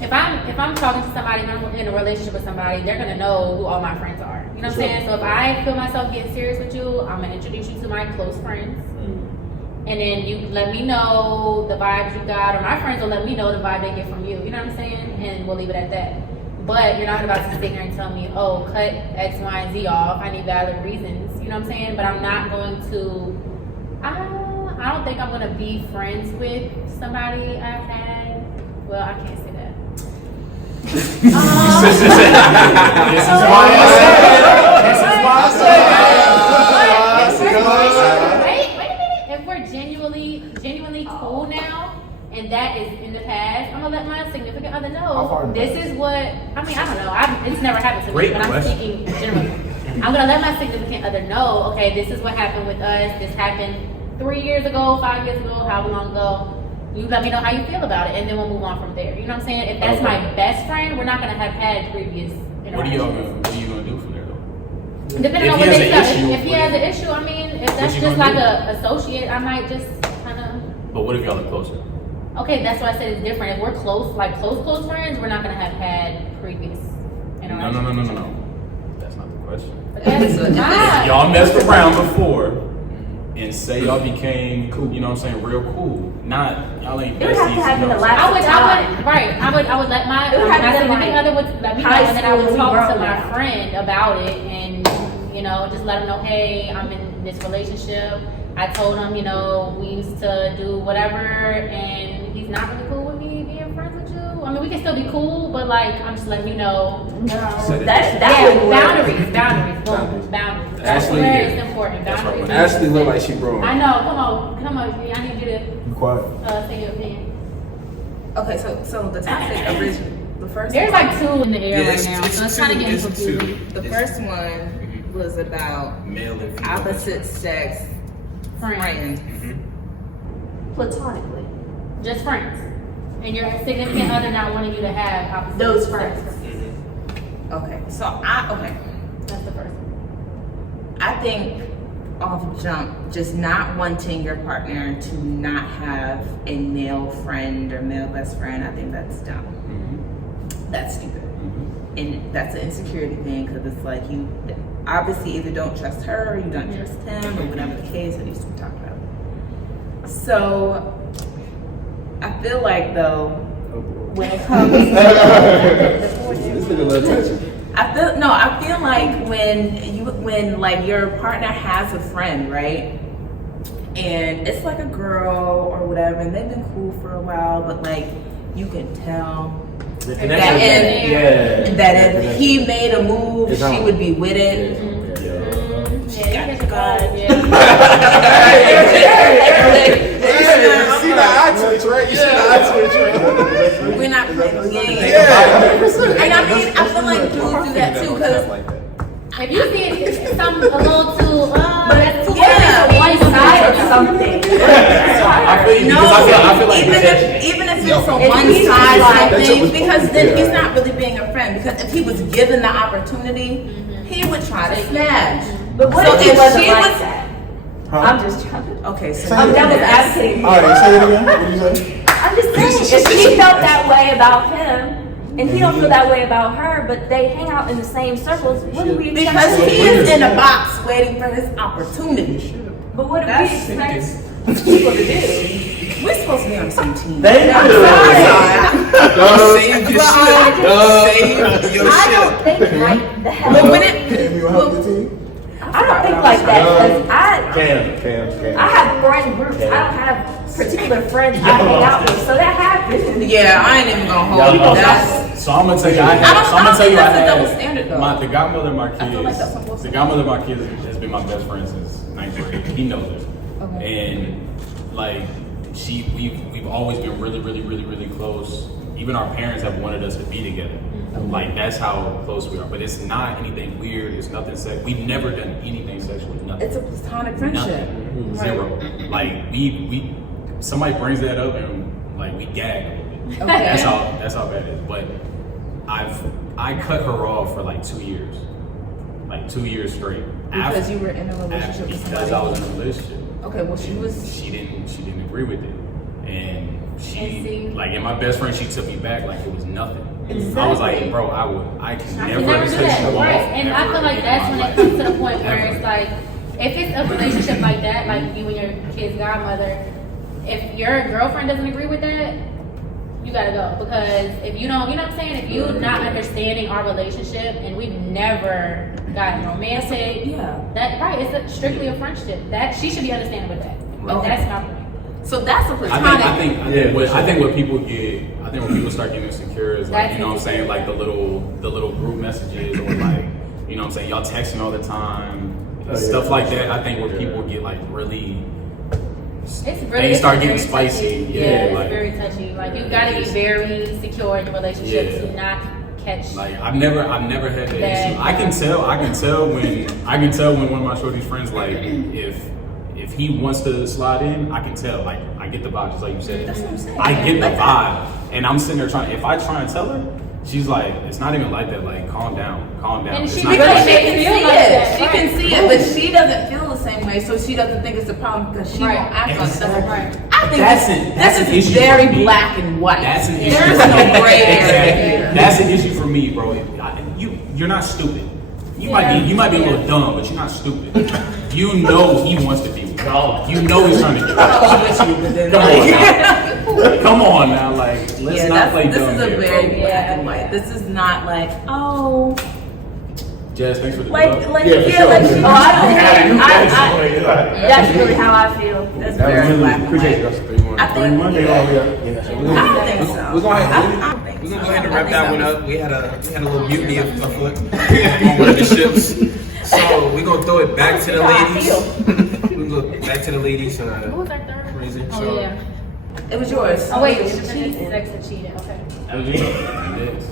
If I'm talking to somebody and I'm in a relationship with somebody, they're gonna know who all my friends are. You know what I'm saying? So if I feel myself getting serious with you, I'm gonna introduce you to my close friends. And then you let me know the vibes you got, or my friends will let me know the vibe they get from you. You know what I'm saying? And we'll leave it at that. But you're not about to sit here and tell me, oh, cut X, Y, and Z off. I need valid reasons. You know what I'm saying? But I'm not going to. I don't think I'm gonna be friends with somebody I had. Well, I can't say that. Wait a minute. If we're genuinely cool now, and that is in the past, I'm gonna let my significant other How far know. in the This is what I mean. I don't know. It's never happened to me, Great but I'm question. speaking generally. I'm gonna let my significant other know. Okay, this is what happened with us. This happened 3 years ago, 5 years ago, however long ago. You let me know how you feel about it, and then we'll move on from there. You know what I'm saying? If that's my best friend, we're not gonna have had previous What are you interactions. gonna do from there though? Depending If on he what has they an tell. issue If he has an issue, I mean, if that's you just gonna like do? a associate, I might just kind of. But what if y'all are closer? Okay, that's why I said it's different. If we're close, like close friends, we're not gonna have had previous No. interactions. That's not the question. But that's So, fine. Y'all messed around before and say y'all became cool, you know what I'm saying, real cool. Not y'all ain't It would have to besties, happen you know a what I'm lot. I would let my It would have to be significant like other would let me know, high and then I would school, talk we to grown my now. friend about it, and just let him know, hey, I'm in this relationship. I told him, we used to do whatever, and he's not really cool with me being friends with you. I mean, we can still be cool, but like, I'm just letting you know. That Yeah, would work. boundaries. That's Ashley, where yeah. it's important. That's Boundaries. right. Ashley look like she grown. I know. Come on. I need you to Be quiet. say your opinion. Okay, so the topic originally, the first There's one, like two in the air Yeah, right now, so it's kind of getting confusing. the first one was about Male and female. opposite sex friends. Platonically. Just friends. And your significant other not wanting you to have opposite Those sex. friends. Okay, so That's the first one. I think off jump, just not wanting your partner to not have a male friend or male best friend, I think that's dumb. That's stupid. And that's an insecurity thing because it's like you obviously either don't trust her or you don't trust him or whatever the case that used to be talked about. So I feel like though, when it comes This is a little touchy. I feel like when like your partner has a friend, right? And it's like a girl or whatever, and they've been cool for a while, but like you can tell The that connection. if, that if he made a move, It's she on. would be with it. Yeah, you got You see the eye twitch, right? You see the eye twitch, right? We're not playing games. Yeah, 100%. And I mean, I feel like dudes do that too, because If you see it, some a little too, that's too Yeah. one side Or something. I feel you no, because I feel like even if it's a one side type thing, because then he's not really being a friend. Because if he was given the opportunity, he would try to smash. But what So if he if wasn't she like was- that? Huh? I'm just trying to. Okay, so I'm devil's advocating. All right, say it again. What did you say? I'm just saying, if she felt that way about him, and he don't feel that way about her, but they hang out in the same circles, what do we expect? because he is in a box waiting for his opportunity. But what do we That's- expect people to do? We're supposed to be on the same team. Thank I'm you. sorry. Don't save your shit. Don't save your I don't shit. think like But that. when it, Cam, you help your team? I don't think like that, because Cam. I have friend groups. I don't have particular friends I hang out with, so that happens. yeah, I ain't even gonna hold you. That's So I'm gonna tell you, I don't think that's a double had standard though. the godmother of my I feel like kids. that's on both The sides. godmother of my kids has been my best friend since 9th grade. He knows it, and like we've always been really close. Even our parents have wanted us to be together. Like that's how close we are. But it's not anything weird. It's nothing we've never done anything sexual. Nothing. It's a platonic friendship. Nothing. Zero. Like we somebody brings that up and like we gag a little bit. Okay. That's how bad it is. But I cut her off for like 2 years. Like 2 years straight. Because you were in a relationship with Because I somebody. was in a relationship. Okay, well she was. She didn't agree with it. And And see- she like and my best friend, she took me back like it was nothing. I was like, bro, I can You never never do cut that, you off. right? And I ever feel like again that's in when my it comes to life. the point where Ever. it's like, if it's a relationship like that, like you and your kid's godmother, if your girlfriend doesn't agree with that, you gotta go. Because if you don't, you know what I'm saying? If you're not understanding our relationship and we've never gotten romantic, Yeah. that right, it's strictly a friendship. That she should be understanding with that. But Okay. that's not right. So that's a I platonic. think what people get, I think when people start getting insecure is like, That's you know what I'm saying, like the little group messages or like, you know what I'm saying, y'all texting all the time, stuff like that. I think where people get like really, It's really they it's start very getting spicy. touchy. Yeah, it's like very touchy. Like you gotta be very secure in your relationship Yeah. to not catch. Like I've never had that Bad. issue. I can tell when one of my shorty's friends like if he wants to slide in, I can tell. Like I get the vibe, just like you said. That's what I'm saying. I get the vibe, and I'm sitting there trying. If I try and tell her, she's like, "It's not even like that. Like calm down." And It's she not because like She that. can Feel see like it. that, She can right. see it, but she doesn't feel the same way, so she doesn't think it's a problem because she Right. won't act on it. Exactly. Right. I think That's this an is issue very for me. black and white. That's an issue. There's for no me. gray area Exactly. here. That's an issue for me, bro. You're not stupid. You might be a little dumb, but you're not stupid. You know he wants to be with you. You know he's trying to get you. Come on now, like let's Yeah, not play this dumb is a here, very bro. black and white. This is not like, oh, Jazz, thanks for the Like, love. like, Yeah, for yeah, sure. like, she, oh, Yeah, that's really how I feel. that's That was very really black and appreciate white. you. I think, Monday, yeah. yeah. I don't think so. We're gonna have I don't think We're gonna go ahead and wrap that one up. We had a little mutiny afoot on one of the ships. So we're gonna throw it back to the ladies. We're gonna go back to the ladies. What was our third? Crazy. Oh So, yeah. It was yours. Oh wait, cheating, sex and cheating. Okay. It is.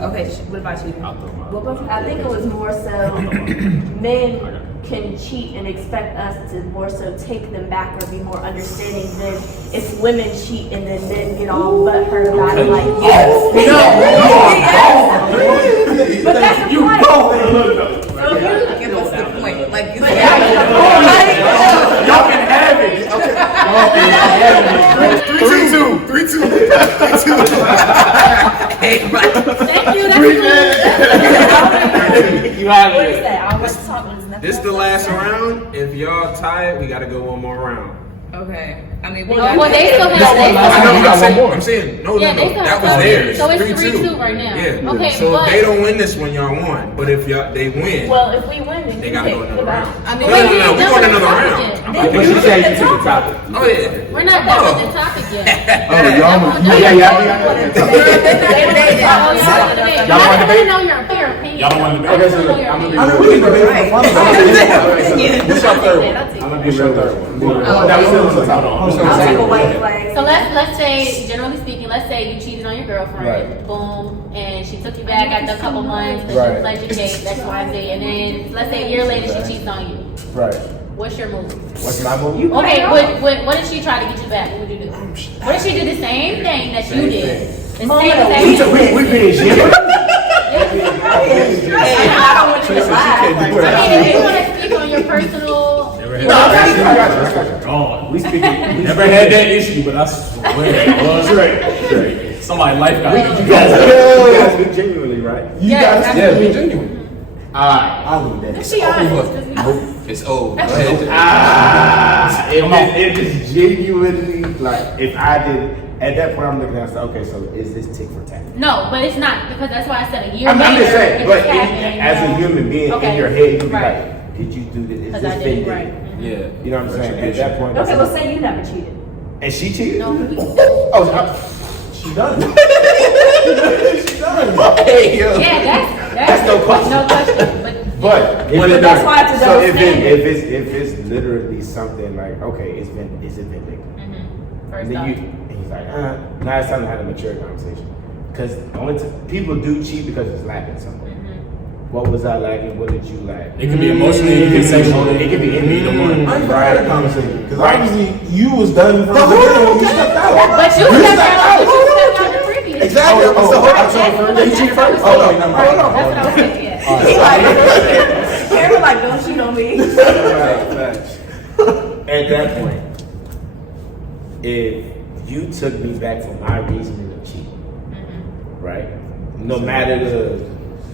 Okay, what about you? I'll throw my. What about you? I think it was more so men can cheat and expect us to more so take them back or be more understanding than if women cheat and then men get all butthurt about it like, yes. But that's the point. Give us the point. Like, you But said. Y'all can have it. Okay. 3-2. hey, Thank you. That's You have What is it. that? I always talk when there's nothing. this the last round. If y'all tied, we gotta go one more round. Okay. I mean, Well, they still have. I know, got I'm saying, no, Yeah, they still that have was one. theirs. So it's 3-2. 3-2 right now. Yeah. Okay, So but- if they don't win this one, y'all won. But if they win, Well, if we win, then they you gotta take go the another round. round. I mean, No, Wait, we we ain't going done another with the round. topic I'm yet. not But picking she said you took the topic. Oh yeah. We're not done with the topic yet. Oh, y'all want Yeah. Y'all want to know your opinion. Y'all don't want to Okay, debate? so look, I'm gonna be I mean, we can debate for fun. What's your third one? I'm gonna be your third one. That was still on the top. I'll take a white flag. So let's say, generally speaking, let's say you cheated on your girlfriend, Right. boom, and she took you back after a couple months, because Right. you pledged your date, X, Y, Z, and then let's say a year later she cheats on you. Right. What's your move? What's my move? Okay, what if she tried to get you back? What would you do? What if she did the same thing that you did? The same We being genuine. I don't want you to lie. I mean, if you want to speak on your personal. Oh, we speaking. Never had that issue, but I swear it was right. Somebody life got. You guys be genuinely, right? You Yes, guys, Yeah, be genuine. Alright. I'll leave that. She honest. It's over. If it's genuinely, like, if I did, at that point I'm looking at, okay, so is this tick for tack? No, but it's not, because that's why I said a year I'm later. just saying, it but just happened, as a human being, Okay. in your head, you be Right. like, did you do this? Is Because this I did been it done? right. Yeah. You know what I'm saying? At that point, Okay, well, say you never cheated. and she cheated? No, Oh, she done. hey, yo. yeah, that's no question. No question, But if But it that's done- why it's a so double if standard. if it's literally something like, okay, is it been licked? First And then off. you, and he's like, now it's time to have a mature conversation. Because people do cheat because it's lacking something. What was I lacking? What did you lack? It can be emotionally, it can be sexually. It can be either one. I ain't had a conversation because obviously you was done from the beginning when you stepped out. But you stepped out the previous. Exactly. Oh, So hold on. That's what You cheated first. I was Oh saying. no, no, That's no, what I was saying, yeah. He's like, Karen like, don't cheat on me. At that point, if you took me back for my reasoning of cheating, right? No matter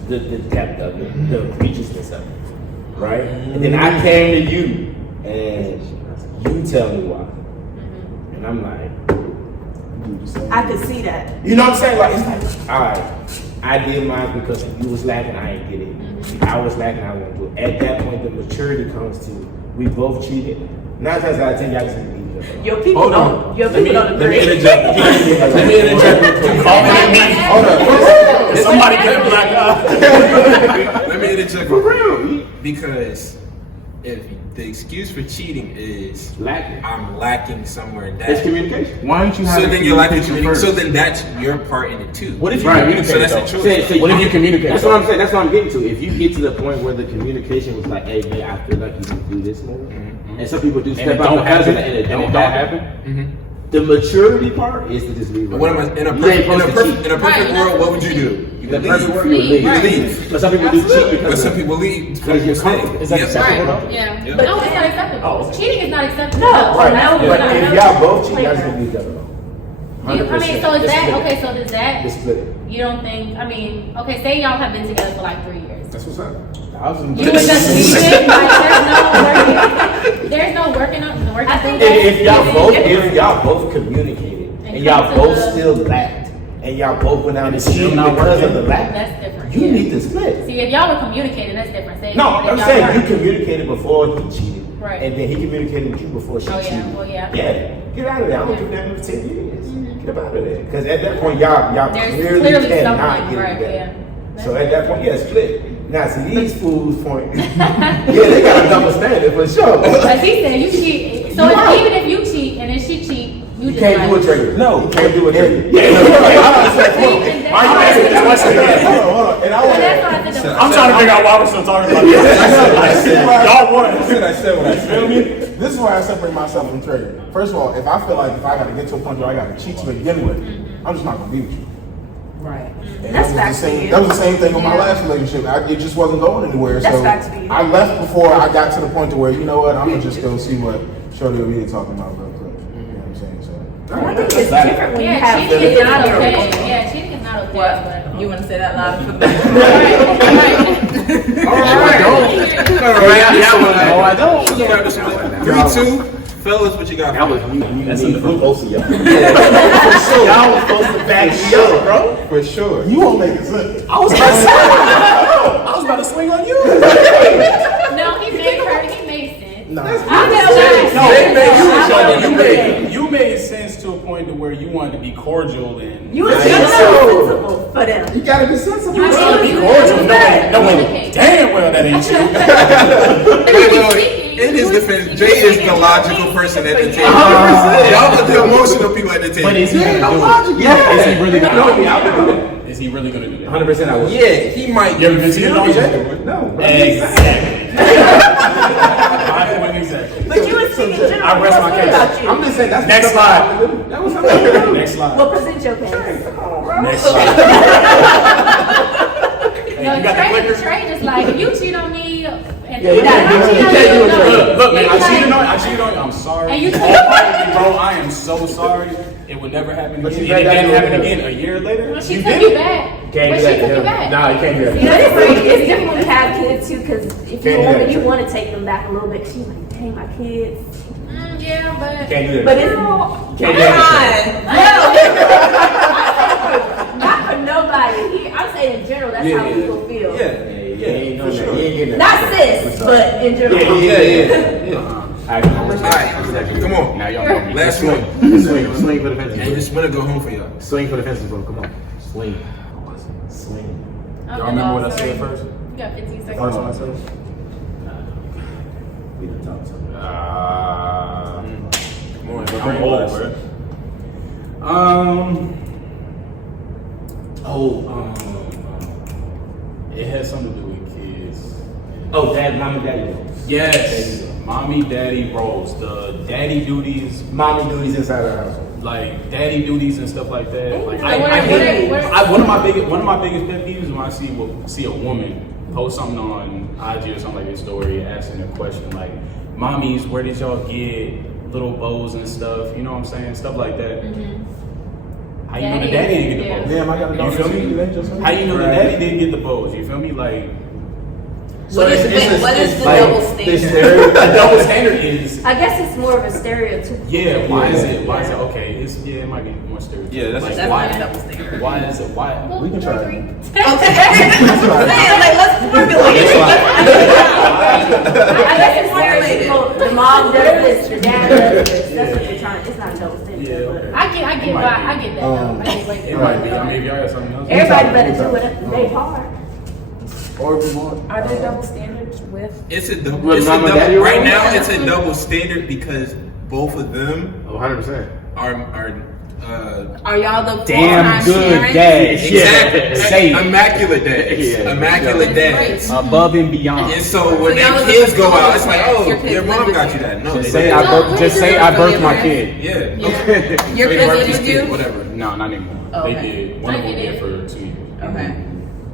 the depth of it, the egregiousness of it, right? And then I came to you and you tell me why. And I'm like, I could see that. you know what I'm saying? Like, it's like, all right, I did mine because you was lacking, I ain't get it. I was lacking, I won't do it. At that point, the maturity comes to, we both cheated. 9 times out of 10, y'all just need to leave each other. Your people don't. Your people don't Let me agree. interject. Let me interject. You call me Hold on. somebody cut black eye. Let me interject for real. Because if the excuse for cheating is Lacking. I'm lacking somewhere in It's that. communication. Why don't you have So then you're lacking communication communication. first? So then that's your part in it too. What if you Right. communicate? So that's the though? truth. What if you communicate? That's what I'm saying. That's what I'm getting to. If you get to the point where the communication was like, "Hey, man, I feel like you can do this more," and some people do it step out don't because of happen. that, and it And don't it don't happen. The maturity part is to just leave. it What am I alone. in a You ain't perfect supposed to cheat. in a perfect Right, world? that's What would you do? You In a would perfect leave. world, you would leave. You leave. But some people do cheat But because some of- people leave Because you're comfortable. Is that Yep. acceptable? Right, yeah. Yep. But no, it's not acceptable. Cheating is not acceptable. No, Right. no, But no, if no. y'all both cheat, y'all just gonna leave each other alone. I mean, so is that, okay, so does that, Just split it. you don't think, I mean, okay, say y'all have been together for like 3 years. That's what's up. You would just leave it, like, there's no working up, the working I think through If that. y'all both communicated and y'all come to both the- still lacked and y'all both went out and still cheated not because of working. the lack, That's different. you yeah. need to split. See, if y'all were communicating, that's different. Say, No, if I'm y'all saying weren't- you communicated before he cheated. Right. And then he communicated with you before she Oh, yeah. cheated. Well, yeah. Yeah. Get out of there. I don't do that for 10 years. Get up out of there. Because at that point, y'all There's clearly clearly cannot something, get right, it together. yeah. So at that point, yeah, split. Now, see, these fools point, yeah, they got a double standard for sure. But he said you cheat. So Right. even if you cheat and then she cheat, you You just can't do a like, trigger. No, you can't do a trigger. Yeah, no, like, Why you asking this question again? Hold on. And I So want that's why I said the I'm trying to figure out why we're still talking about this. Y'all won. I said what I said. This is why I separate myself from trading. First of all, if I feel like if I got to get to a point where I got to cheat to begin with, I'm just not gonna be with you. Right. And That's that was facts the for same. you. That was the same thing with my Yeah. last relationship. It just wasn't going anywhere. That's so facts for you. I left before I got to the point to where you know what, I'm gonna just go see what Shorty over here talking about real quick. You know what I'm saying? So. I think it's different when you Yeah, have cheating is kids. not okay. Yeah, cheating is not okay. What? You want to say that loud for the back? No, I don't. 3-2. Fellas, what you got? That was me That's in the for book. both of y'all. Y'all was supposed to back me up, bro. For sure. You won't make it sense. I was about to swing on you. No, he made her. He made sense. Nah. You made sense to a point to where you wanted to be cordial and You was I just ain't sensible for them. You gotta be sensible. you trying to be cordial. No, damn well that ain't you. In his defense, Jay is the logical person at the table. Y'all are the emotional people at the table. But is he gonna do it? Yeah. Is he really gonna No, do I it? would do that. Is he really gonna do that? 100% I would. Yeah, he might. You ever been cheated on, Jay? No. Exactly. I went exactly. But you was speaking general. I rest my What case. about you? I'm just saying that's Next the stuff slide. I would do. That was something. Next slide. Well, present your case. Next slide. No, You got the clicker? Trey just like, if you cheat on me, and Yeah, you can't do it. Look, man, I He's cheated like- on you. I cheated on you. I'm sorry. And you- Bro, I am so sorry. It would never happen But again. you And it gotta didn't do it happen again. again a year later. When she You took did you it. back. Can't When do she that. took you back. Nah, you can't do that. You know, it's different when you have kids too, because if Can't you do want, that. you want to take them back a little bit. She's like, dang, my kids. Yeah, but. Can't do that. But it's Can't do that. not for nobody. I'm saying in general, that's how people feel. Yeah, ain't doing that. You ain't getting that. Not sis, but in general. Yeah. Alright, Alright, come on. Now y'all know me. Last one. Swing for the fences. And just wanna go home for y'all. Swing for the fences, bro. Come on. Swing. Swing. Y'all remember what I said first? You got 15 seconds. First one I said? We done talked something. Come on, I'm old, bro. It has something to do with kids. Oh, dad, mom, and daddy. Yes, mommy, daddy roles, the daddy duties, Mommy duties inside our household. like daddy duties and stuff like that. Like So I what hate. are- One of my biggest pet peeves is when I see a woman post something on IG or something like this story, asking a question like, "Mommies, where did y'all get little bows and stuff?" You know what I'm saying? Stuff like that. How you know the daddy didn't get the bows? Damn, I got a You dog. feel me? How you know the daddy didn't get the bows? You feel me? Like What is the double standard? the double standard is. I guess it's more of a stereotypical. Yeah, why is it? Why is it okay? It might be more stereotypical. Yeah, that's like, That's why. not a double standard. Why is it? Why? We can try it. Okay. Man, like, let's formulate it. I guess it's stereotypical. The mom does this, the dad does this. That's what you're trying. It's not a double standard. Yeah, but okay. I get why, I get that though. I get like It might be. I mean, if y'all got something else. Everybody better do it. They part. Or if you want. Are there double standards with? It's a double. With It's a mama, double daddy right role? now, it's a double standard because both of them 100%. are Are y'all the Damn full-time good parents? dads. exactly Yeah, say it. immaculate dads. Yeah. Immaculate dads. Above and beyond. And so when So y'all their are the kids go out, it's like, parents. oh, Your kids your live mom with got you. you that. No, Just they say don't. I birthed my kid. Yeah. Yeah. Your They kids birthed live his with kid, you? Whatever. No, not anymore. Oh, They okay. did. One I of them get did it. for 2 years. Okay.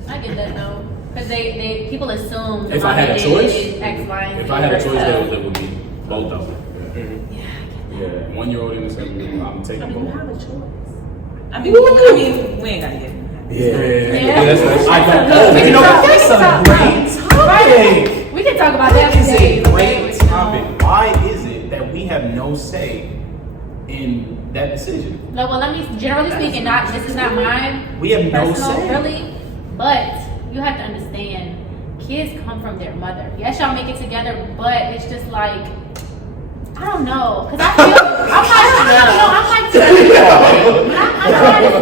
I get that though. Because they people assume If I had a choice, X, Y, and Z. If I had a choice, So- they would live with me. Both of them. Yeah. 1 year old in the 7 year old. I'm taking both. I mean, we ain't gotta get. Yeah. I don't know. You know what? That's a great topic. We can talk about that That is today. a great topic. Why is it that we have no say in that decision? No, well, let me, generally speaking, this is not mine. We have no personal, say. really, but you have to understand, kids come from their mother. Yes, y'all make it together, but it's just like I don't know, cause I feel I'm trying to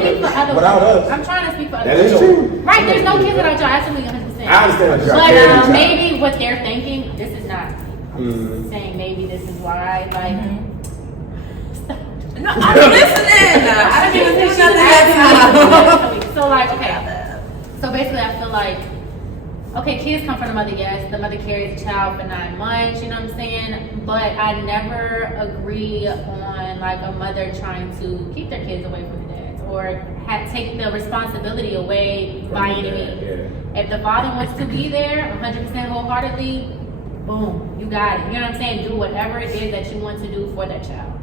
speak for other Without women. us. I'm trying to speak for other That is women. true. Right, there's no kids without y'all, absolutely 100%. I understand what you're But saying. maybe what they're thinking, this is not saying maybe this is why, like, No, I'm listening. I didn't even think nothing that so like, okay. So basically I feel like, okay, kids come from the mother, yes. The mother carries the child for 9 months, you know what I'm saying? But I never agree on like a mother trying to keep their kids away from the dads or take the responsibility away by any means. If the father wants to be there 100% wholeheartedly, boom, you got it. You know what I'm saying? Do whatever it is that you want to do for that child.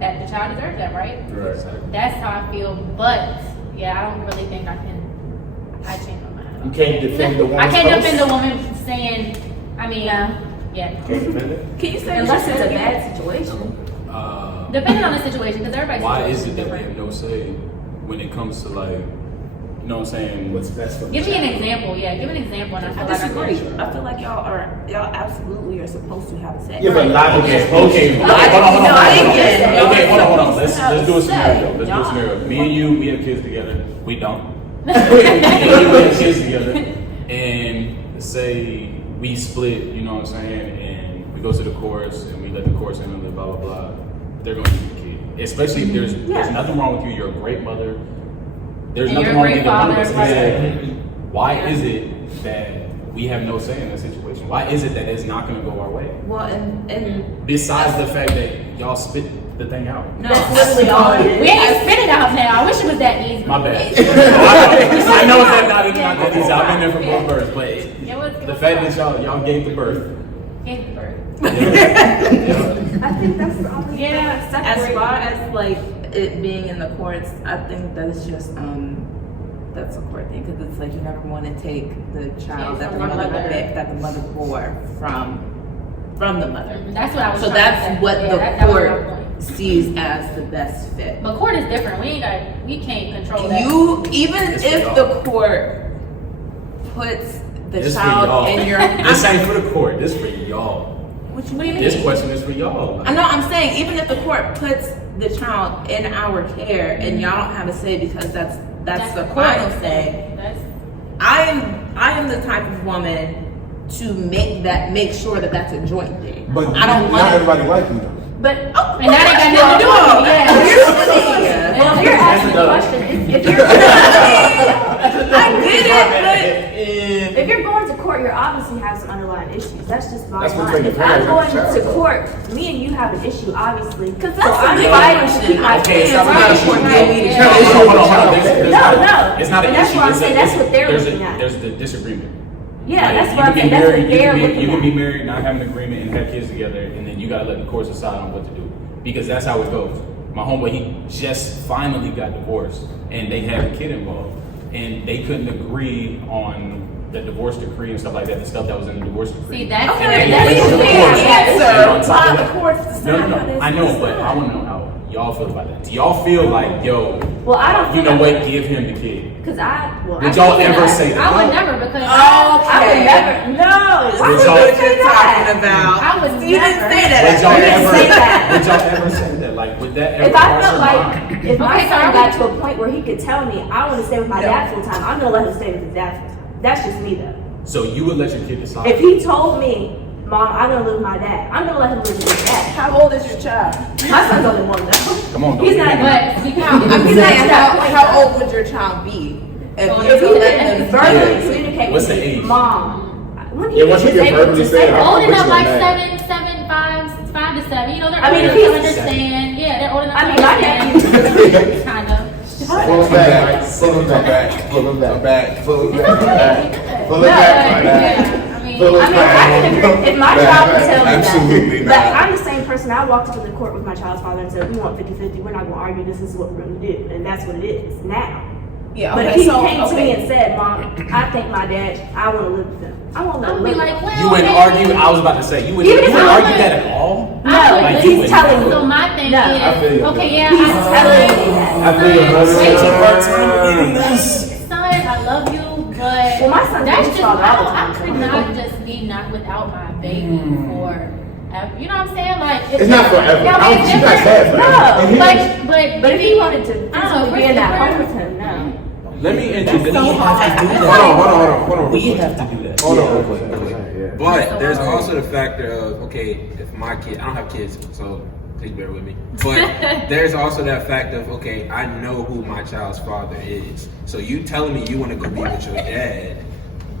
That the child deserves that, right? Right. That's how I feel. But yeah, I don't really think I change my mind. You can't defend the woman. I can't defend the woman saying, I mean, yeah. Can't defend it. Can you say Unless it's a bad situation. Depending on the situation, because everybody's Why is situation it that we different. have no say when it comes to like, you know what I'm saying? What's best for the Give me an child. example, yeah. Give me an example, and I I feel like I disagree. can. I feel like y'all absolutely are supposed to have sex. Yeah, but logic is Okay, hold on. Y'all Okay, hold on. supposed Let's to have do a scenario. sex. Let's do a Y'all- scenario. Me and you, we have kids together. We don't. Me and you, we have kids together, and say we split. You know what I'm saying? And we go to the courts, and we let the courts handle it. Blah blah blah. They're going to keep the kid, especially if there's nothing wrong with you. You're a great mother. There's And nothing you're a wrong with great either one of us. father, Exactly. Why is it that we have no say in that situation? Why is it that it's not going to go our way? Well, and Besides the fact that y'all spit the thing out. no, That's literally all it is. We ain't spitting out now. I wish it was that easy. My bad. I know it's not that easy. I've been there for both births, but the fact that y'all gave the birth. Gave birth. I think that's the only thing Yeah. that as separates far as like it being in the courts, I think that's just that's a court thing because it's like you never want to take the child that the from the mother mother. bore from the mother. That's what I was So trying to that's say. what Yeah, the that was my court point. sees as the best fit. But court is different. We can't control that. You even It's for if y'all. the court puts the This for child y'all. in your This ain't for the court. This for y'all. what you mean? This question is for y'all. I know. I'm saying even if the court puts the child in our care and y'all don't have a say because that's the final say. That's I am the type of woman to make sure that that's a joint thing. But I don't not want everybody like you though. But and that ain't got nothing to do with it. Yeah. well, if you're asking the question, if you're going to court, you obviously have some underlying issues. That's just my That's what's line. taking If I'm care of going the to child. court, me and you have an issue, obviously. Because So that's I'm a big fighting to question. keep my Okay, kids. so we Right. gotta Court gave me the Hold choice. on. There's No, not- no. It's not an And that's issue. why I'm It's saying a- that's what they're there's looking a, at. There's the disagreement. Yeah, Like, that's you what can I'm be saying. That's married- what they're looking You can be at. married, not have an agreement, and have kids together, and then you gotta let the courts decide on what to do. Because that's how it goes. My homeboy, he just finally got divorced, and they had a kid involved, and they couldn't agree on the divorce decree and stuff like that. The stuff that was in the divorce decree. See, that's Okay, that's that's the weird. courts. Answer. And on top Why of the that- courts decide No, how no, this I know, is but done. I want to know how y'all feel about that. Do y'all feel like, yo, Well, I don't you feel know like- what, give him the kid? Because well, Did I y'all feel ever like- say that? I would never because I would never. No. Why Did would y'all- you What say you're that? talking about? I would You didn't never. say that. Would y'all You didn't ever say that. Would y'all ever say that? Like, would that ever If I cross felt your like mind? if my Okay, so son are got we- to a point where he could tell me I want to stay with my dad full time, I'm gonna let him stay with his dad full time. That's just me though. So you would let your kid decide? If he told me, Mom, I'm gonna live with my dad, I'm gonna let him live with his dad. How old is your child? My son's only one though. Come on, don't He's be not. mean. But we count. I'm He's saying, not to that point, how though. old would your child be if Well, you If he let could them verbally Yeah. communicate What's with the me, age? Mom. When Yeah, once you is get able verbally to said, say I'll Old put enough, you like on that. 5 to 7. You know, they're I mean, old if enough to he's- understand. Yeah, they're old enough I mean, to my understand. Kind of. Pull him back, pull him back, pull him back, pull him back, pull him back, Yeah, back. I mean, Pull him I mean, I can agree. If my child would tell me Absolutely that, not. like, I'm the same person. I walked into the court with my child's father and said, we want 50-50. We're not going to argue. This is what we're going to do. And that's what it is now. Yeah, But okay, if he so, came to me okay. and said, Mom, I think my dad, I want to live with him. I won't let I him would be live like, with him. well, You wouldn't maybe- argue. I was about to say you would. Even You if would I argue would- that at all? No, Like, but you he's would telling never. me. So my thing No. I feel is, you. okay, yeah, He's telling me that. I feel your brother. Wait, Son, son, I love you, but Well, my son that's thinks just all the I time. could not just be not without my baby for forever. You know what I'm saying? Like It's not forever. Yeah, I don't- it's she's not different. sad forever. No, But if he wanted to I don't know, physically be in that home with him, no. Let me introduce. Hold on. We have to do that. Hold on real quick. Yeah. But there's also the factor of, okay, if my kid, I don't have kids, so please bear with me. But there's also that fact of, okay, I know who my child's father is. So you telling me you want to go be with your dad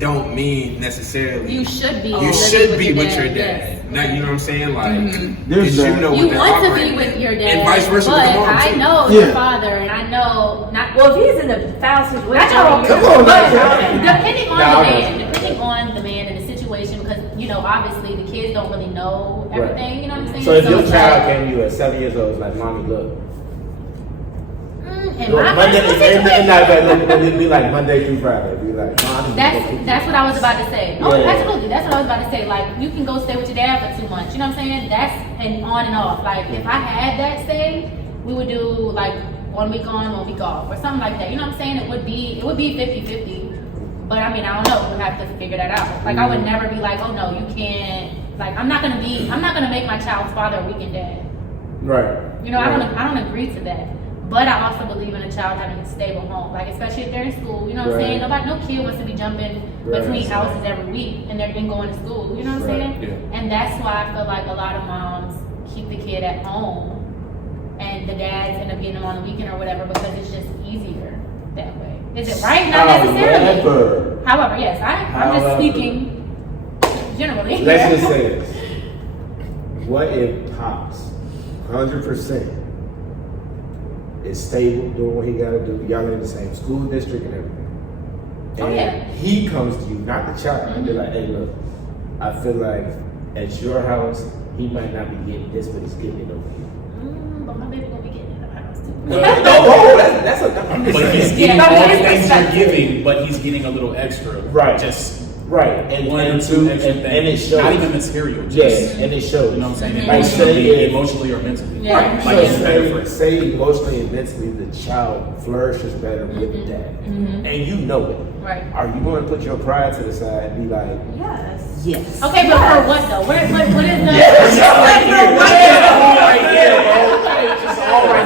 don't mean necessarily you should be. you should be with your yes. dad. Now, you know what I'm saying? Like, There's you that. know You what want to operating be with at. your dad, And vice versa but with the mom, I too. know Yeah. your father, and I know not. Well, if he's in a foul situation, I know, Come on, but man. depending on Nah, the I man, depending on the man and the situation, because obviously the kids don't really know everything. You know what I'm saying? So if your it's child like, came to you at 7 years old, it's like, mommy, look. in my Monday, personal and situation, not like, it'd be like Monday through Friday. It'd be like, mommy. that's what I was about to say. Oh, Yeah. absolutely, that's what I was about to say. Like, you can go stay with your dad for 2 months. You know what I'm saying? That's and on and off. Like, if I had that stay, we would do like 1 week on, 1 week off, or something like that. You know what I'm saying? It would be 50-50. But I mean, I don't know. We'll have to figure that out. Like, I would never be like, oh no, you can't. Like, I'm not gonna make my child's father a weekend dad. Right. You know, I don't agree to that. But I also believe in a child having a stable home, like especially if they're in school. You know what I'm saying? No kid wants to be jumping between houses every week and they're going to school. You know what I'm saying? Yeah. And that's why I feel like a lot of moms keep the kid at home, and the dads end up getting them on the weekend or whatever because it's just easier that way. Is it right? Not necessarily. However, yes, I'm just speaking generally. Let's just say this. What if Pops, 100%, is stable, doing what he gotta do, y'all in the same school district and everything. Oh, And yeah. he comes to you, not the child, and be like, hey, look, I feel like at your house, he might not be getting this, but he's getting it over here. But my baby gonna be getting in the house too. I'm just But he's saying. getting Yeah, all the but things it's you're giving, but he's getting a little extra. Right. Just Right, and one or and two two, extra and things. it shows. Not even material. Yeah, Just, and it shows. you know what I'm saying? Like, say Emotionally or mentally. Yeah. Like So it's better for say emotionally and mentally the child flourishes better with the dad. And you know it. Right. Are you going to put your pride to the side and be like, Yes. Yes. Okay, but for what though? What is the? all right here.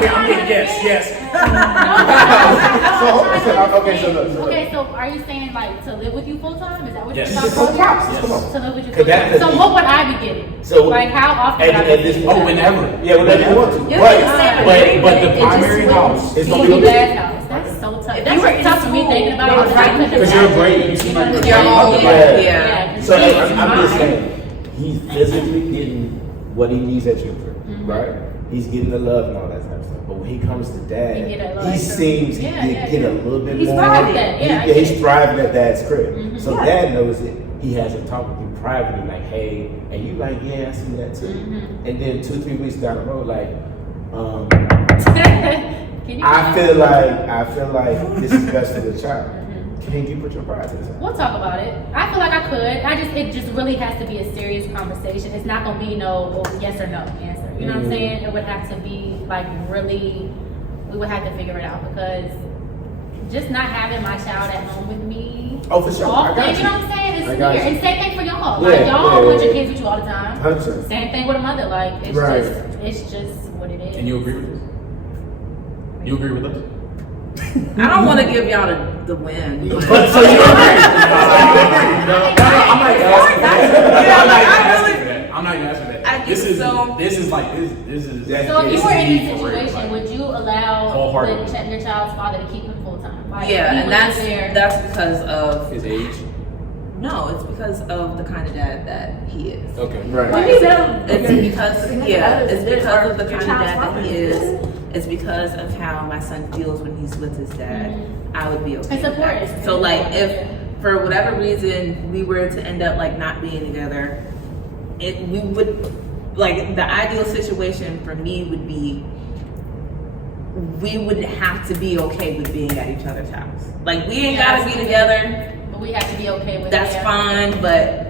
I'm getting yes. Okay, so are you saying like to live with you full time? Is that what Yes. you're just talking for about? Pops? Yes. Come on. To live with you Could full that time. So be- what would I be getting? So- like how often would I At be this getting? Oh, whenever. Yeah, whenever you want to. You can say But the It just primary wouldn't house is be gonna be the the- dad's house. That's so tough. If That's you were in tough for me school, thinking about they it. would write you Because you're a brain. You seem like you're Your own, Yeah. yeah. So Jesus, I'm just mine. saying, he's physically getting what he needs at your crib, right? He's getting the love and all that type of stuff. But when he comes to dad, He get a little he extra. seems he Yeah, get yeah. a little bit He's more. thriving. Yeah, I He's get it. thriving at dad's crib. So Yeah. dad knows it. He has a talk with you privately, like, hey, and you like, yeah, I see that too. And then 2-3 weeks down the road, like, Can you I feel like this is best for the child. Can you put your pride to the side? We'll talk about it. I feel like I could. It just really has to be a serious conversation. It's not gonna be no yes or no answer. You know what I'm saying? It would have to be like really, we would have to figure it out because just not having my child at home with me. Oh, for sure. I Often, got you know what I'm saying? I It's got weird. you. And same thing for y'all. Yeah, Like y'all yeah, want your yeah. kids with you all the time. 100%. Same thing with a mother. Like it's Right. it's just what it is. And you agree with this? You agree with us? I don't want to give y'all the win. But So you agree? I'm not even asking for that. I'm not even asking for that. I This get is so- this is So if you were in me this for real, situation, like, would you allow wholeheartedly. your child's father to keep him full time? Like, yeah, if he and was there- that's because of his age? no, it's because of the kind of dad that he is. Okay. Right. When you know, It's because it's because of the your kind of child's dad that father. he is. It's because of how my son feels when he's with his dad. I would be okay. It's with that. important. So like if for whatever reason we were to end up like not being together, we would like the ideal situation for me would be we would have to be okay with being at each other's house. Like we ain't gotta be together. But we have to be okay with That's it. fine, but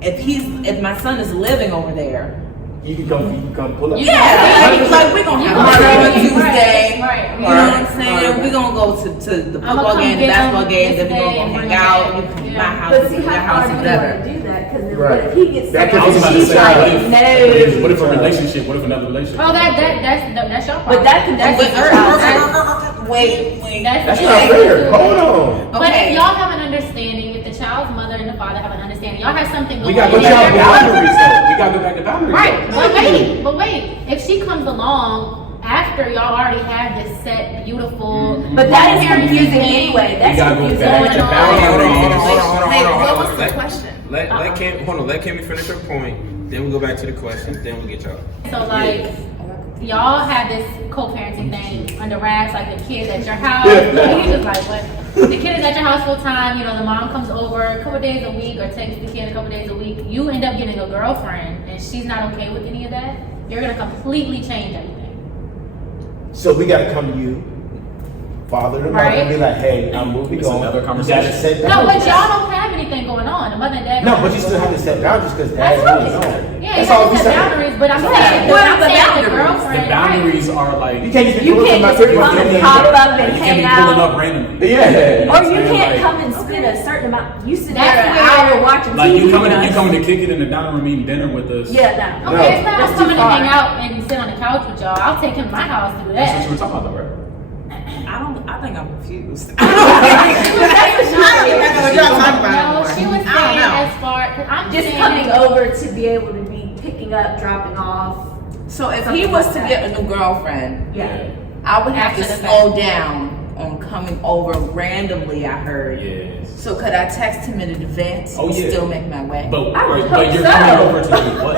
if my son is living over there, You can come pull up. Yeah, like we gonna You have gonna dinner on see me, Tuesday. right. You know what I'm saying? We gonna go to the I'ma football come game, the get basketball them game, then we this gonna day go and hang bring out. them You back. come to Yeah. my house, But you see, come to how your house, far do you whatever. want to do that? Because then Right. what if he gets That sick could and be she's something like, to What if a no. relationship? What if another relationship? Oh, that's your problem. But that could that's be her. Wait. That's your not issue. fair. Hold on. But Okay. if y'all have an understanding, if the child's mother and the father have an understanding, y'all have something going We gotta on. go back to boundaries though. We gotta go back to boundaries. Right, though. but wait. If she comes along after y'all already have this set, beautiful. But that is parenting confusing thing, anyway. We That's gotta go confusing. back to boundaries. Hey, what was the question? Let Kimmy finish her point. Then we go back to the question. Then we get y'all. So like, y'all have this co-parenting thing under wraps, like the kid's at your house. You just like what? The kid is at your house full time. You know, the mom comes over a couple days a week or takes the kid a couple days a week. You end up getting a girlfriend, and she's not okay with any of that. You're gonna completely change everything. So we gotta come to you, father to mother, Right. and be like, hey, I'm moving It's on. another You conversation. gotta set No, but boundaries. y'all don't have anything going on. The mother and dad. No, but you still have to set boundaries because That's dad's right. moving on. Yeah, That's you all have we to set saying. boundaries, but I'm Yeah. saying, What I'm are the saying the boundaries? girlfriend. The boundaries are like You can't just You pull up to can't my just crib come and and say, pop up and you can't hang be pulling out. up randomly. Yeah. Or you saying, can't like- come and spend a certain amount. You sit That's there an where- hour watching Like TV. you coming with us. to kick it in the dining room eating dinner with us. Yeah, no. Okay, it's not That's us too coming to far. hang out and sit on the couch with y'all. I'll take him to my house to do That's what that. you were talking about, though, right? I think I'm confused. No, she was I don't saying know. as far, cause I'm Just saying, coming over to be able to be picking up, dropping off. So if Something he was like to that. get a new girlfriend, Yeah. I would have to After the slow fact. down on coming over randomly. I heard. Yes. So could I text him in advance Oh, and yeah. still make my way? But I would but hope you're so. coming over to do what?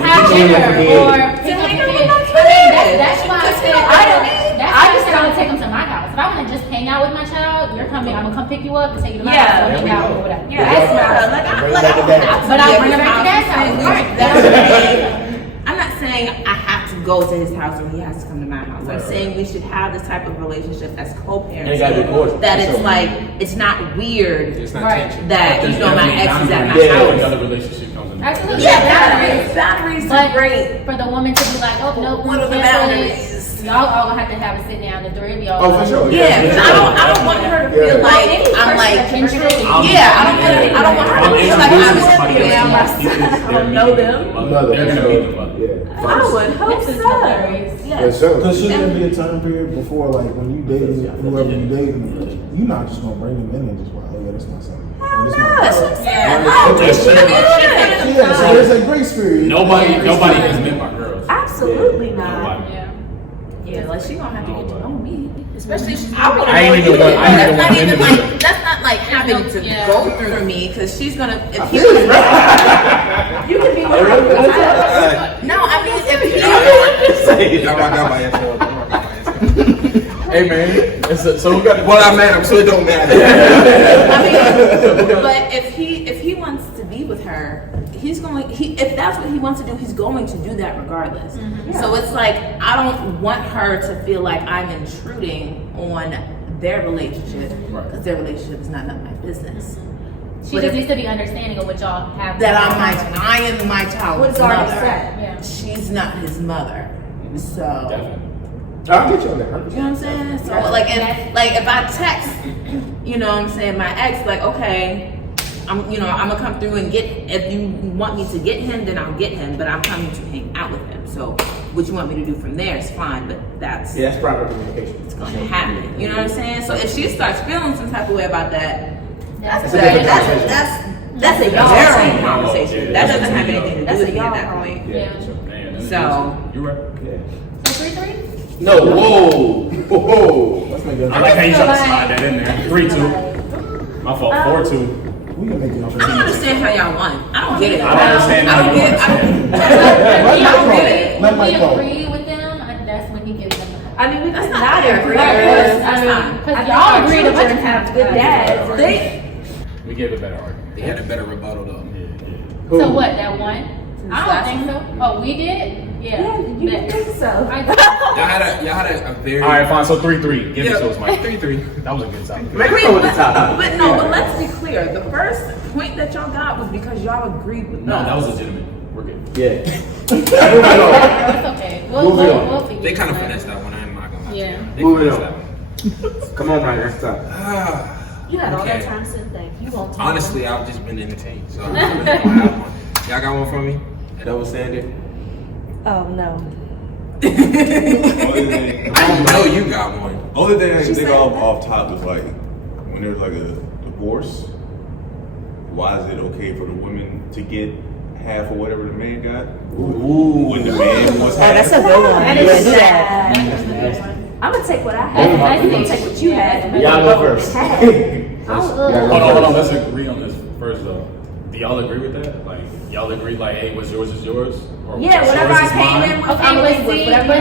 have Get you dinner over or here. pick up hang the out kid. with my I mean, kids. that's why I Just said, hang out with me. that's why I just want to take him to my house. If I want to just hang out with my child, you're coming, I'm gonna come pick you up and take you to my Yeah, house. there We'll we hang out go. or whatever. Yeah, That's that's not, Bring it back to that. but I'll Yeah, bring her back to because dad's house. I'm Right. That's what I'm saying. I'm not saying I have to go to his house or he has to come to my house. I'm Right, saying we should have this type of relationship as And it gotta be co-parents. cordial. That it's So- like it's not weird It's not Right. tension. that you know my ex is at my Yeah. house. Another relationship comes in. Absolutely. Yeah, boundaries. Boundaries are But great. for the woman to be like, oh no, What are the cancel it. boundaries? Y'all all gonna have to have a sit down, the three of y'all. Oh, for sure. Yeah, because I don't want her to feel Yeah. like Any I'm person like that you're bringing in- yeah, I don't want her to feel like I was Damn, I don't know them. Mother, They're gonna meet the mother. Yeah. I would hope This is so. hilarious. For Yes. sure. Because shouldn't there be a time period before, like, when you dating whoever you dating, you're not just gonna bring him in and just, oh yeah, this my son. Or, this my That's daughter. what I'm saying. Yeah, so there's a grace period. Nobody has met my girls. Absolutely not. Nobody. Yeah. yeah, like she gonna have to get to know me. Especially she's I ain't even want- I ain't even that's not want even them to like that's not like having to Yeah. go through me because she's gonna if he feel was you. You could be with her. no, I mean if he Y'all rock out by yourself. Y'all rock out by yourself. Hey man, so we got. Well, I'm mad. I'm sure it don't matter. I mean, but if he wants to be with her, if that's what he wants to do, he's going to do that regardless. So it's like I don't want her to feel like I'm intruding on their relationship Right. because their relationship is not none of my business. She But just if- needs to be understanding of what y'all have. That I am my child's What's already mother. said. Yeah. She's not his mother. So Definitely. I'll get you on that. you know what I'm saying? So like if I text, you know what I'm saying, my ex, like, okay, I'm gonna come through and if you want me to get him, then I'll get him, but I'm coming to hang out with him. So what you want me to do from there is fine, but that's Yeah, that's proper communication. what's gonna happen. You know what I'm saying? So if she starts feeling some type of way about that, That's a different conversation. that's a y'all their own thing. conversation. Yeah, That that's doesn't have between anything to do That's with a me at y'all that problem. point. Yeah. Man, that's So- you're right. So 3-3? No, whoa. Let's make it. I like how you try to slide that in there. 3-2. My fault. 4-2. We can make it. I don't understand how y'all won. I don't get it. I don't understand I how don't you get it. won. I don't get it. Let When Mike we go. agree with them, that's when he gives them the I mean, we That's could not not fair. agree. That's I mean, fine. Because I y'all think agree our to children have good dads. They We gave a better argument. They had a better rebuttal though. So what, that one? I don't think so. Oh, we did? Yeah. Yeah, you Bet. think so? I- Y'all had a very. All right, fine. So 3-3. Give it to us, Yeah, Mike. 3-3. That was a good time. Make it over the top. But let's be clear. The first point that y'all got was because y'all agreed with No, us. that was legitimate. We're good. Yeah. It's okay. We'll figure They kind of it out. finessed that one. I'm not gonna lie. Yeah. They Moving finessed on. that one. Come on, Mike. Let's talk. You had all that Okay. time to think. You won't talk. Honestly, I've just been entertained. So I don't really have one. Y'all got one for me? A double standard? Oh no. Only thing, I know you got one. only thing I She can think said of that. off top is like when there's like a divorce. Why is it okay for the woman to get half or whatever the man got? When the man was half. That's a good one. That Yeah, is do sad. that. I'm gonna take what I have. That's You gonna nice. take what you had. Y'all go first. Hold on. Let's agree on this first though. Do y'all agree with that? Like, y'all agree like, hey, what's yours is yours? Or Yeah, what's whatever yours I is came mine? in with, Okay, I'm but with see, whatever.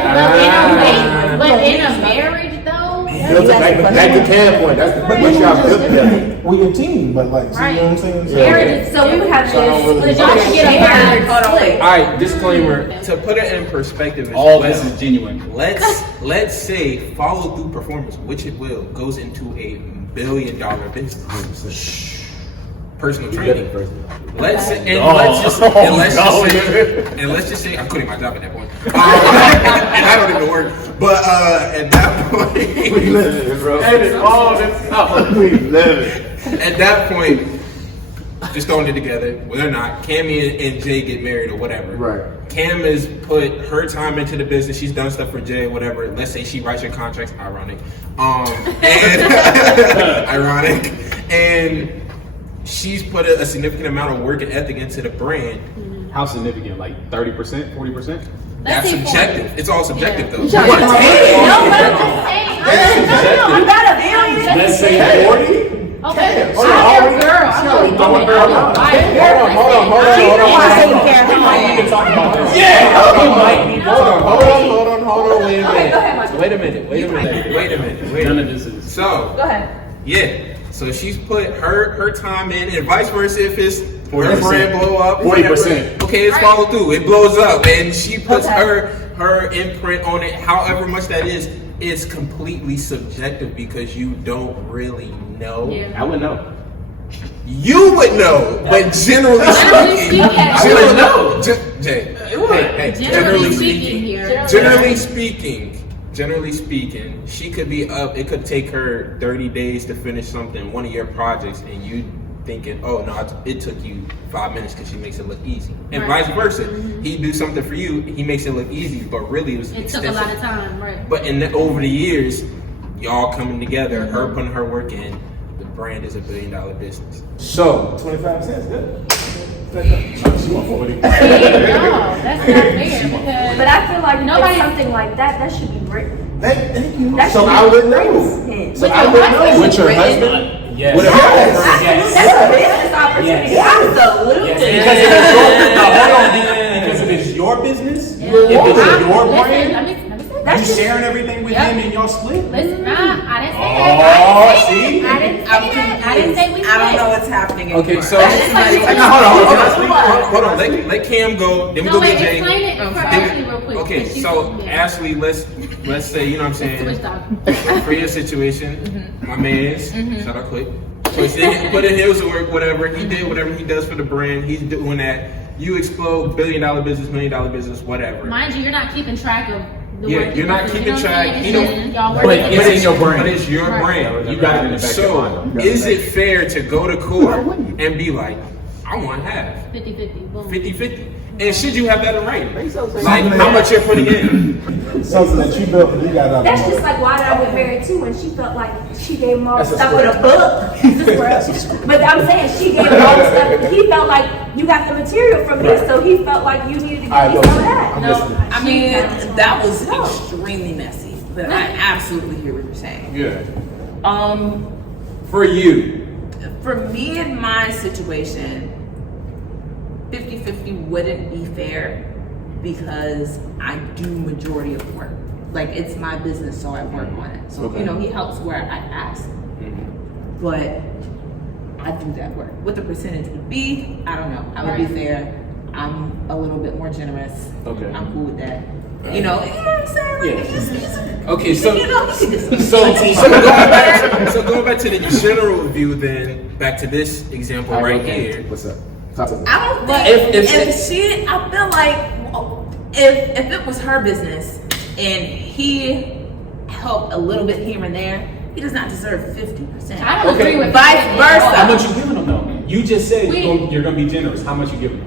but in a marriage though, Back to Cam point. That's what y'all built together. We a team, but like, see what I'm saying? So, marriage is So we would have to But y'all should get a marriage split. All right, disclaimer. To put it in perspective as All well, this is genuine. let's say follow through performance, which it will, goes into $1 billion business. Personal training. Let's say, and let's just say I'm quitting my job at that point. And I don't even work. But at that point, at that point, just throwing it together, whether or not Cammy and Jay get married or whatever. Right. Cam has put her time into the business. She's done stuff for Jay, whatever. Let's say she writes your contracts. Ironic. Ironic. And she's put a significant amount of work and ethic into the brand. How significant? Like 30%, 40%? That's say subjective. It's all subjective, though. No, but I'm just saying. You got a billion. Let's say 40. Okay, I'm a girl. I'm a woman. I'm a wife. We can talk about this. Hold on. Wait a minute. Go ahead, Michael. Wait a minute. None of this is. So, Go ahead. yeah. So she's put her time in, and vice versa. If it's her 40%. brand blow up, 40%. whatever, okay, it's follow through. It blows up, and she puts Okay. her imprint on it. However much that is, it's completely subjective because you don't really know. Yeah. I would know. You would know, but generally speaking, I would know. Jay, hey, Generally speaking here. Generally speaking, she could be up. It could take her 30 days to finish something, one of your projects, and you thinking, oh no, it took you 5 minutes because she makes it look easy, and Right. vice versa. He do something for you, he makes it look easy, but really it was It took extensive. a lot of time, right? But over the years, y'all coming together, her putting her work in, the brand is $1 billion business. So 25 cents, good. No, that's not fair because. But I feel like Nobody- something like that should be written. Thank you. That So should I be would know. written. So I would know. With your husband? Yes. With a That's a business opportunity. Absolutely. Because it is your hold on, because it is your business. If it's your Listen, brand, let me say you that. sharing everything with him and y'all split. Listen, nah, I didn't say Oh, that. see? I didn't say that. I didn't say we split. I don't know what's happening Okay, anymore. so That's like you hold on. Let Cam go. Then we No, go wait, get Jay. explain it for Ashley real quick. Okay, because she's- so yeah. Ashley, let's say, you know what I'm Switch saying, topic. for your situation, my man's, shout out Quick, put in his work, whatever, he did whatever he does for the brand, he's doing that, you explode, $1 billion business, $1 million business, whatever. Mind you, you're not keeping track of the Yeah, work. you're not keeping track, He he don't, Y'all But work it's together. in your brand. But it's your Right. brand. You got it in the back of your So, mind. is it fair to go to court and be like, I want half, 50-50, boom. 50-50? And should you have that in writing? Like, how much you're putting in? Something that you built and you got out That's the just like why did I get married too when she felt like she gave him all the stuff with a book. But I'm saying she gave him all the stuff. He felt like you got the material from me, so he felt like you needed to give me some of that. No, I mean, that was extremely messy, but I absolutely hear what you're saying. Yeah. For you. For me in my situation, 50-50 wouldn't be fair because I do majority of work. Like, it's my business, so I work on it. So, you know, he helps where I ask. But I do that work. What the percentage would be, I don't know. I would be fair. I'm a little bit more generous. Okay. I'm cool with that. You know what I'm saying? Like, it's Okay, so you know, he can just- so going back to the general view, then back to this example right here. What's up? I don't think I feel like if it was her business and he helped a little bit here and there, he does not deserve 50%. I don't agree with Vice that. versa. How much you giving them though? You just said you're gonna be generous. How much you giving them?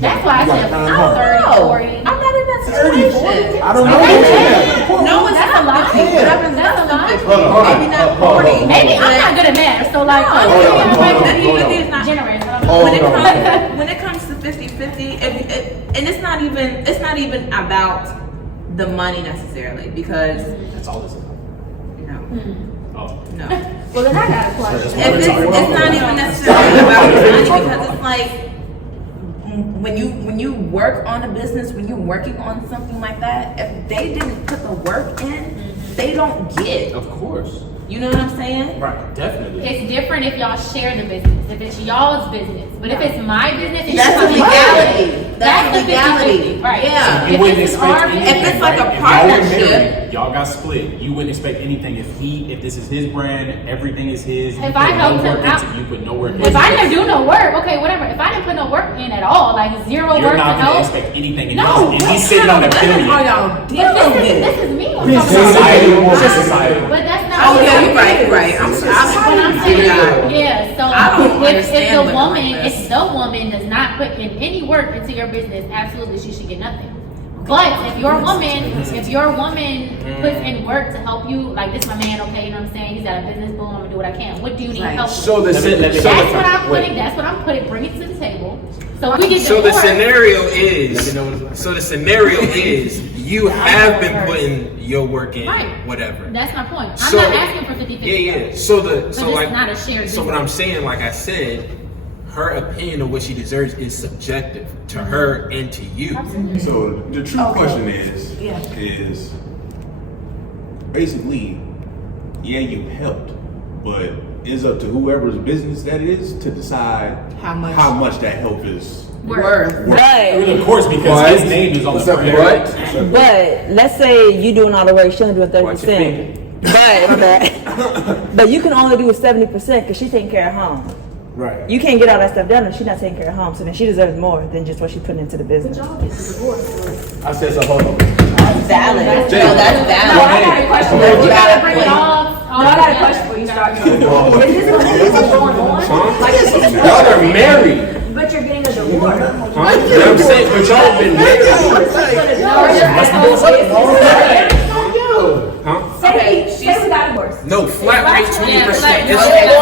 That's why I said I don't know. I'm not in that situation. I don't know. No, it's That's a lot. Whatever's That's a lot. 50. Maybe not 40. Maybe I'm not good at math, so like, Hold on. generous. I don't know. When it comes to 50-50, and it's not even about the money necessarily, because That's all this is. Oh. no. Well, then I got a question. It's not even necessarily about the money, because it's like when you work on a business, when you're working on something like that, if they didn't put the work in, they don't get. Of course. You know what I'm saying? Right. Definitely. It's different if y'all share the business, if it's y'all's business. But if it's my business, and That's you're a legality. That's the a legality. 50-50, right? Yeah. You If wouldn't it's expect our anything. business, If it's like a If y'all were partnership. married, y'all got split. You wouldn't expect anything if this is his brand, everything is his. You If put I no helped him work out- into, you put no work if I into. didn't do no work, okay, whatever. If I didn't put no work in at all, like zero You're work to not gonna help. expect anything. And No, he's, and he's sitting on a What billion. are y'all But dealing with? this is me. I'm He's talking about. Society. Society. It's just society. But that's not. Oh yeah, you're right. You're right. But I'm saying, yeah. So I don't if understand the women woman, like this. if the woman does not put in any work into your business, absolutely she should get nothing. But if your woman puts in work to help you, like this, my man, okay, you know what I'm saying? He's got a business, boom, I'm gonna do what I can. What do you need Right. help with? So the Let me- That's what I'm wait. putting. That's what I'm putting. Bring it to the table. So if we get So the divorced, scenario Let me is, know what it's like. so the scenario is, you have been putting your work in, Right. whatever. that's my point. I'm So- not asking for 50-50. Yeah. So it's like, not a shared so what business. I'm saying, like I said, her opinion of what she deserves is subjective to her and to you. So the true question is basically, yeah, you helped, but it's up to whoever's business that is to decide How much that help is. worth. I mean, But of course, because his name is on the brand. but let's say you doing all the work, she only doing 30%. But you can only do 70% because she taking care of home. Right. You can't get all that stuff done if she's not taking care of home. So then she deserves more than just what she's putting into the business. Y'all get the divorce. I said so. Hold on. Valid. No, that's No, valid. I got a question. You gotta bring it all. No, I got a question before you start. Is this going on? Like, Y'all are married. but you're getting a divorce. You know what I'm saying? But y'all been Say we got divorced. No, flat rate 20%. Yeah, It's flat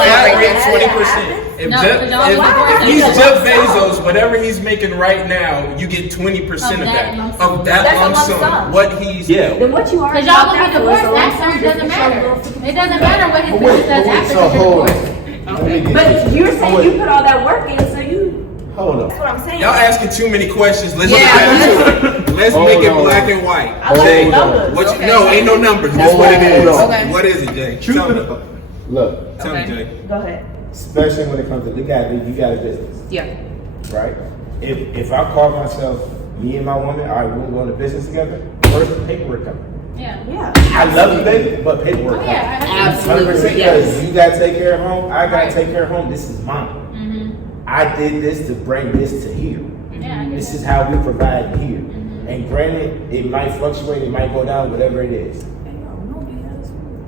flat rate 20%. If, No, Jeff, y'all if, divorced. if he's Jeff Bezos, whatever he's making right now, you get 20% of that. lump sum. Of that That's a lump lump sum. sum. What he's Yeah. Then what you are? Because y'all gonna be divorced after, it doesn't matter. It doesn't matter what his business does after So because you're hold divorced. on. But you're saying you put all that work in, so you. Hold That's on. what I'm saying. Y'all asking too many questions. Let's Yeah. let's Hold make it on. black and white. I like Jay, numbers. what you, Okay. no, ain't no numbers. That's what it is. Hold on. Okay. What is it, Jay? Tell me. Look, Tell me, Jay. Go ahead. Especially when it comes to legality, you got a business, Yeah. right? If I call myself me and my woman, all right, we're gonna go into business together. First, the paperwork coming. Yeah. Yeah. I love you, baby, but paperwork Oh, coming. yeah. Absolutely. 100% Yes. because you gotta take care of home. I gotta Right. take care of home. This is mine. Mm-hmm. I did this to bring this to here. Yeah, I get This that. is how we provide here. And granted, it might fluctuate, it might go down, whatever it is.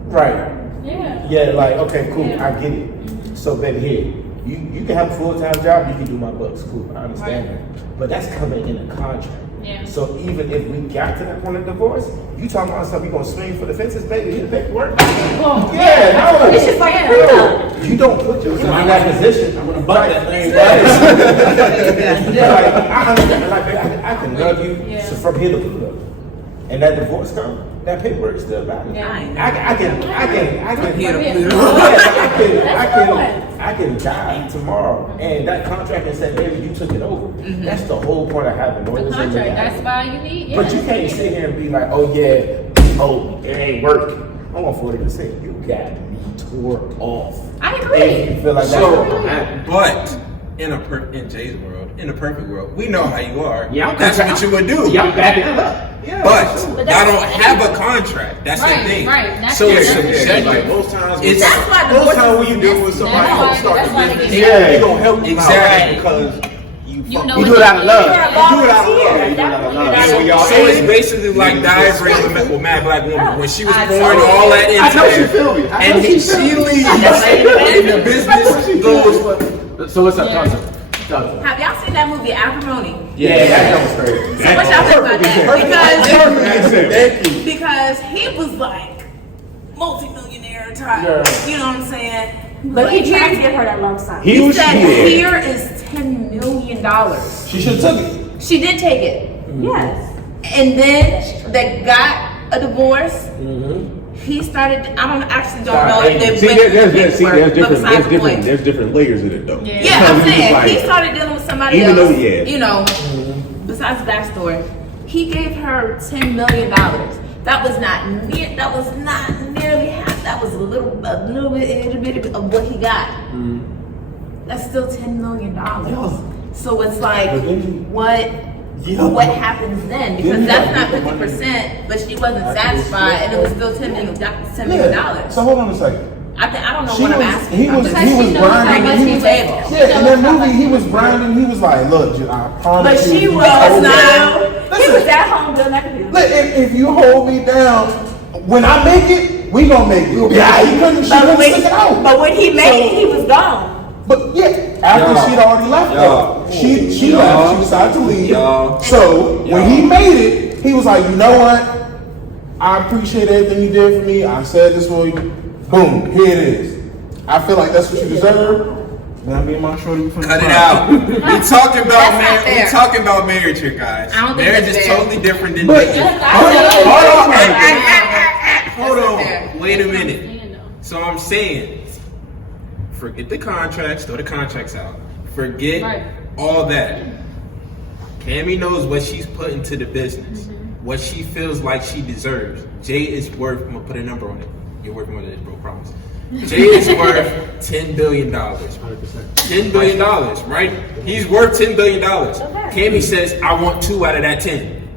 Right. Yeah. Yeah, like, okay, cool, Yeah. I get it. So then here, you can have a full-time job, you can do my books, cool, I understand that. But that's coming in a contract. Yeah. So even if we got to that point of divorce, you talking about stuff, you gonna swing for the fences, baby, hit the paperwork? Well, Yeah, no. It's just like Yeah. You don't put yourself in that position. I'm gonna butt that thing. Like, I understand, like, baby, I can love you Yeah. so from here to Pluto. And that divorce come, that paperwork is still valid. Yeah. I can I can die tomorrow, and that contract that said, baby, you took it over. That's the whole point of having The lawyers and contract, legality. that's why you need, yeah. But you can't sit here and be like, oh yeah, oh it ain't working. I want 40%. You got me tore off. I If agree. you feel like So, that's but in Jay's world, in the perfect world, we know how you are. Yeah, I'm That's what you would do. Y'all back it up. But y'all don't have a contract. That's Right, the thing. right. That's So the- it's that's the- subjective. Like most times, It's- That's why most times when you deal with somebody That's who why- start that's why a they business, get married. they gonna help you Exactly. out because You know You do what it out of love. For a You do it out of volunteer, love. You do it out of love. So, y'all so it's basically like Diaphragm with Mad Black Woman. When she was pouring all that I into know she there, feel me. I know and she she feel me. leaves, and the business goes. So what's up, talk to me. Talk to me. Have y'all seen that movie Acrimony? Yeah, that joke was crazy. So what y'all think about that? Because he was like multi-millionaire type. Yeah. You know what I'm saying? But he tried to give her that love sign. He said, here is $10 million. She should have took it. She did take it. Yes. And then they got a divorce. He started, I don't know if they See, went there's through paperwork, but besides the point. there's different layers in it though. Yeah, I'm saying, he started dealing with somebody Even else, though, yeah. you know, besides the backstory. He gave her $10 million. That was not nearly half. That was a little bit of what he got. That's still $10 million. So it's like, what happens then? Because that's not 50%, but she wasn't satisfied, and it was still $10 million. Yeah. So hold on a second. I don't know She what I'm was- asking. he was Because she knows how grinding, much he he's was- able. Yeah, in that movie, he was grinding. He was like, "Look, I But promise you." she if was you hold me not. down- He was at home doing that computer. Look, if you hold me down, when I make it, we gonna make it. Yeah, he couldn't. She couldn't stick it out. But when he made it, he was gone. But yeah, after she'd already left though. She left, she decided to leave. So when he made it, he was like, you know what? I appreciate everything you did for me. I said this for you. Boom, here it is. I feel like that's what you deserve. Now me and my shorty from Cut it out. We talking about That's not marriage. fair. We talking about marriage here, guys. I don't think Marriage that's is fair. totally different than But- dating. Hold on. Wait a minute. So I'm saying, forget the contracts. Throw the contracts out. Forget Right. all that. Cammy knows what she's put into the business. What she feels like she deserves. Jay is worth. I'm gonna put a number on it. You're worth more than this, bro. Promise. Jay is worth $10 billion. $10 billion, right? He's worth $10 billion. Cammy says, I want 2 out of that 10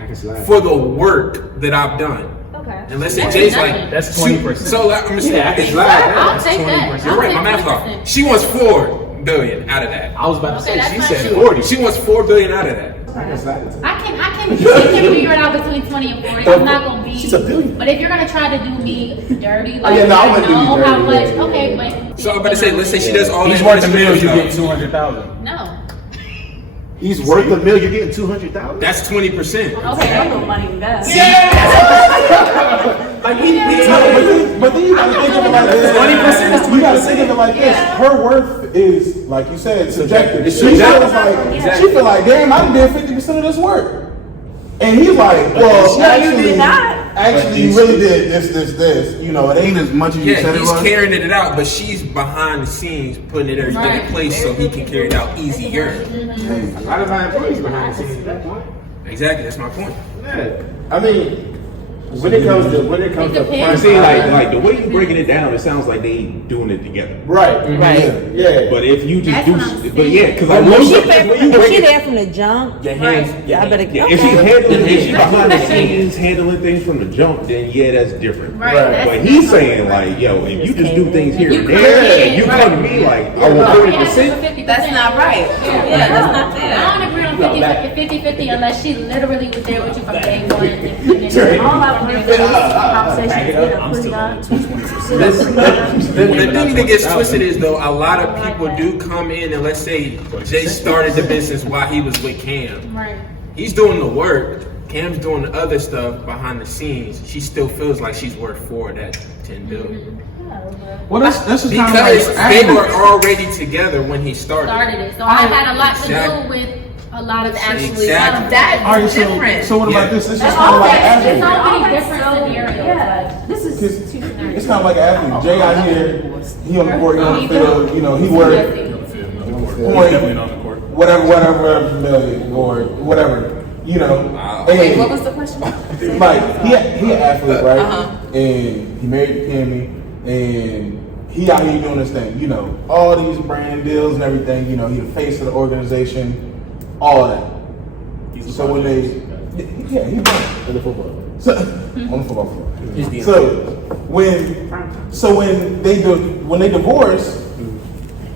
I can slide. for the work that I've done. Okay. And let's say Jay's like, That's shoot. 20%. So I'm gonna say, Yeah, I can slide. I'll take that. You're right, my math's off. She wants $4 billion out of that. I was about to say, that's she not said true. 40. She wants $4 billion out of that. I can slide it. I can figure it out between 20 and 40. I'm not gonna be. She's a billion. But if you're gonna try to do me dirty, like yeah, no, I wouldn't do you know how dirty, much, yeah. okay, but So I'm about to say, let's say she does all He's that. worth $1 million, you get 200,000. no. He's worth $1 million. You're getting 200,000. That's 20%. Okay, that's no money invest. Like but then you gotta think of it like this. 20% is You gotta think of it like this. Her worth is, like you said, subjective. It's She feels subjective. like she feel like, damn, I did 50% of this work. And he's like, well, No, you did not. Actually, you really did this. You know, it ain't as much as you Yeah, said it he's was. carrying it out, but she's behind the scenes putting it everything in Right. place so he can carry it out easier. A lot of our employees behind the scenes at that point. Exactly, that's my point. Yeah. I mean, when it comes to It depends. I see, like the way you're breaking it down, it sounds like they doing it together. right. Yeah. But if you just That's do, what I'm but yeah, because I If know she, when you if break she it, there from the jump, your hands, I better. yeah, if she's handling, if she's behind the scenes handling things from the jump, then yeah, that's different. Right. That's But he's different. saying like, yo, if you just do things here You and come there, in, and you right. come to me like, I want 40%. That's not right. Yeah, that's not fair. I don't agree on 50-50 unless she literally was there with you from day one. And All I want to do is conversations with The thing that gets twisted is though, a lot of people do come in and let's say Jay started the business while he was with Cam. Right. He's doing the work. Cam's doing the other stuff behind the scenes. She still feels like she's worth that 10 billion. Well, that's just kind of Because like they were already together when he started. Started it. So I had a lot to Exactly. do with a lot of actually. Exactly. That's All right, different. so what about Yeah. this? This is kind of like an It's athlete. so many different scenarios. Yeah, this is too It's kind of like an athlete. Jay out here, he on the court, he on the field. You know, he worked Definitely on the court. whatever million or whatever. You know, Wait, and what was the question? like he an athlete, right? Uh-huh. And he married Cammy, and he out here doing this thing. You know, all these brand deals and everything. You know, he the face of the organization, all of that. So when they, yeah, he won. In the football. So, on the football field. He's the So when they divorce,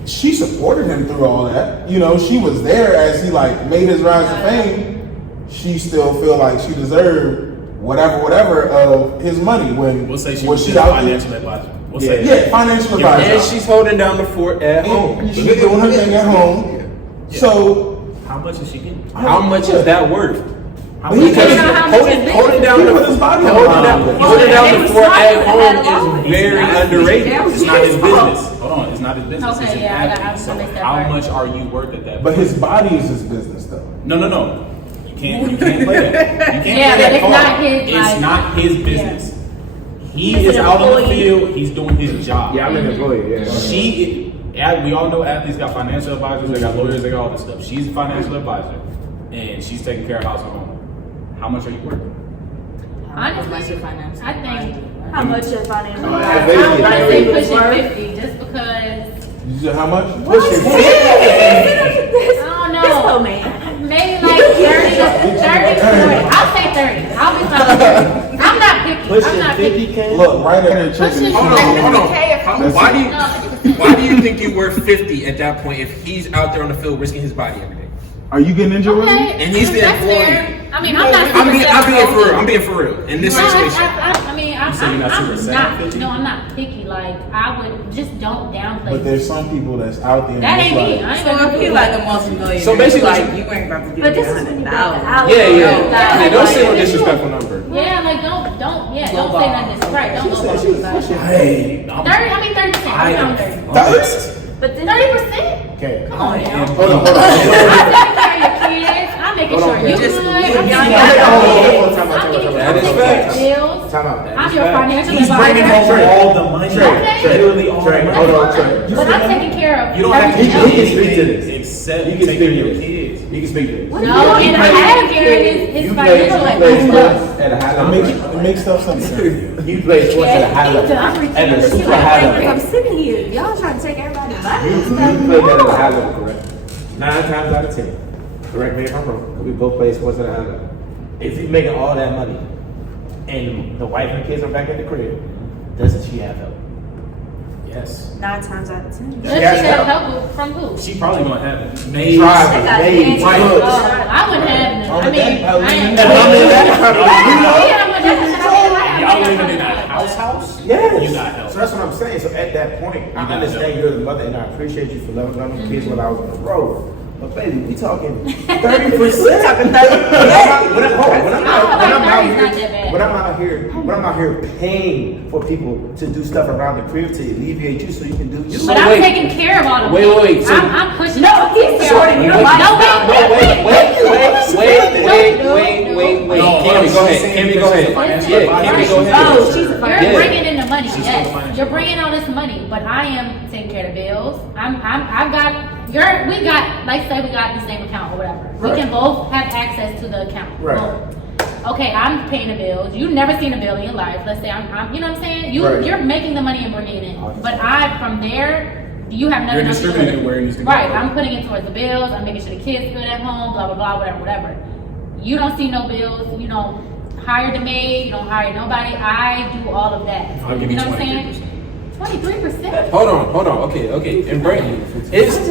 she supported him through all that. You know, she was there as he like made his rise to fame. She still feel like she deserved whatever of his money when We'll say she was was she a out financial there. advisor. We'll Yeah. say Yeah, financial advisor. And she's holding down the fort at home. And she's doing her thing at home. So How much is she getting? How much is that worth? How He much can't- is know how much it's Holding down He the put his body on holding the down line. holding down They the was fort smart at with home that alone. is very That underrated. was It's not his his fault. business. Hold on, it's not his business. Okay, it's an yeah, I athlete. So missed that how part. much are you worth at that? but point? his body is his business though. No. You can't play that. You can't Yeah, play but that it's card. not his, It's like- not his business. He He's is an out on the employee. field. He's doing his job. Yeah, I'm an employee. Yeah. We all know athletes got financial advisors, they got lawyers, they got all this stuff. She's a financial advisor, and she's taking care of house and home. How much are you worth? Honestly, I think How much of financial? I'm gonna say pushing 50 just because. You said how much? Pushing I don't know. This whole man. Maybe like 30 to 40. I'll say 30. I'll be solid 30. I'm not picky. I'm not picky. Look, right at her check. Pushing Hold on. That's Why it. do you No, why do you think you're worth 50 at that point if he's out there on the field risking his body every day? Are you getting injured? Willie? okay. And he's the That's employee. fair. I mean, I'm not. I'm being for real. super I'm being for real in this No, situation. I mean, I'm say you're not super sad, not. 50? No, I'm not picky. Like I would just don't downplay. But there's some people that's out there. and That it's ain't me. like- I ain't So gonna if do he it. like a multi-millionaire, So basically- like you ain't about to But get this is $100,000. when you got the Yeah, hours. yeah. Don't say no Like, disrespectful number. Yeah, like don't Go don't ball. say nothing. Right, don't go ball. Hey, 30. I mean 30%. I'm 30. But then 30%. Okay. Come on now. Hold on. I'm taking care of your kids. I'm making sure you Just good. leave I'm young taking care guys. of your Hold on, kids. time out, I'm taking That is care of facts. your bills. Time out. I'm your financial he's bringing advisor. home all the money. Trey, Literally all the Trey, money. hold on, Trey. But I'm taking care of You don't have to everything do else. He can speak to this. except You can take speak care of to your this. kids. You can speak to this. No, and I have care of his You play financial sports advisor. at a high It makes, level. it makes stuff simple. You play sports at a high level. At a super high I'm level. sitting here. Y'all trying to take everybody's money. You play that at a high level, correct? 9 times out of 10. Correct me if I'm wrong. 'Cause we both play sports at a high level. If you're making all that money and the wife and kids are back at the crib, doesn't she have help? Yes. 9 times out of 10. Does she have help from who? She probably gonna have it. Maybe. Drivers, got maids, fancy cooks. I wouldn't have none. I mean, I am. Y'all living in a house? Yes. You got help. So that's what I'm saying. So at that point, I got understand help. you're the mother, and I appreciate you for loving them kids when I was on the road. But baby, we talking 30%. Talking 30. When I'm out here paying for people to do stuff around the crib to alleviate you, so you can do you. But I'm taking care of all of Wait, them. wait, so- I'm pushing. No, he's shorting your life. No, Wait. Cammy, go ahead. Cammy, go ahead. Yeah, Cammy, go ahead. Oh, she's a You're financial. bringing in the money, She's yes. still financial. You're bringing all this money, but I am taking care of the bills. I've got. We got. Like say we got the same account or whatever. We Right. can both have access to the account. Right. Boom. Okay, I'm paying the bills. You've never seen a bill in your life. Let's say I'm you know what I'm saying? Right. You're making the money and bringing it in. But from there, you have nothing You're else to do distributing with it where it needs to go. Right, I'm putting it towards the bills. I'm making sure the kids good at home. Blah blah blah. Whatever. You don't see no bills. You don't hire the maid. You don't hire nobody. I do all of that. I'll give you know what I'm 23%. saying? 23%. Hold on. Okay. And Brandon,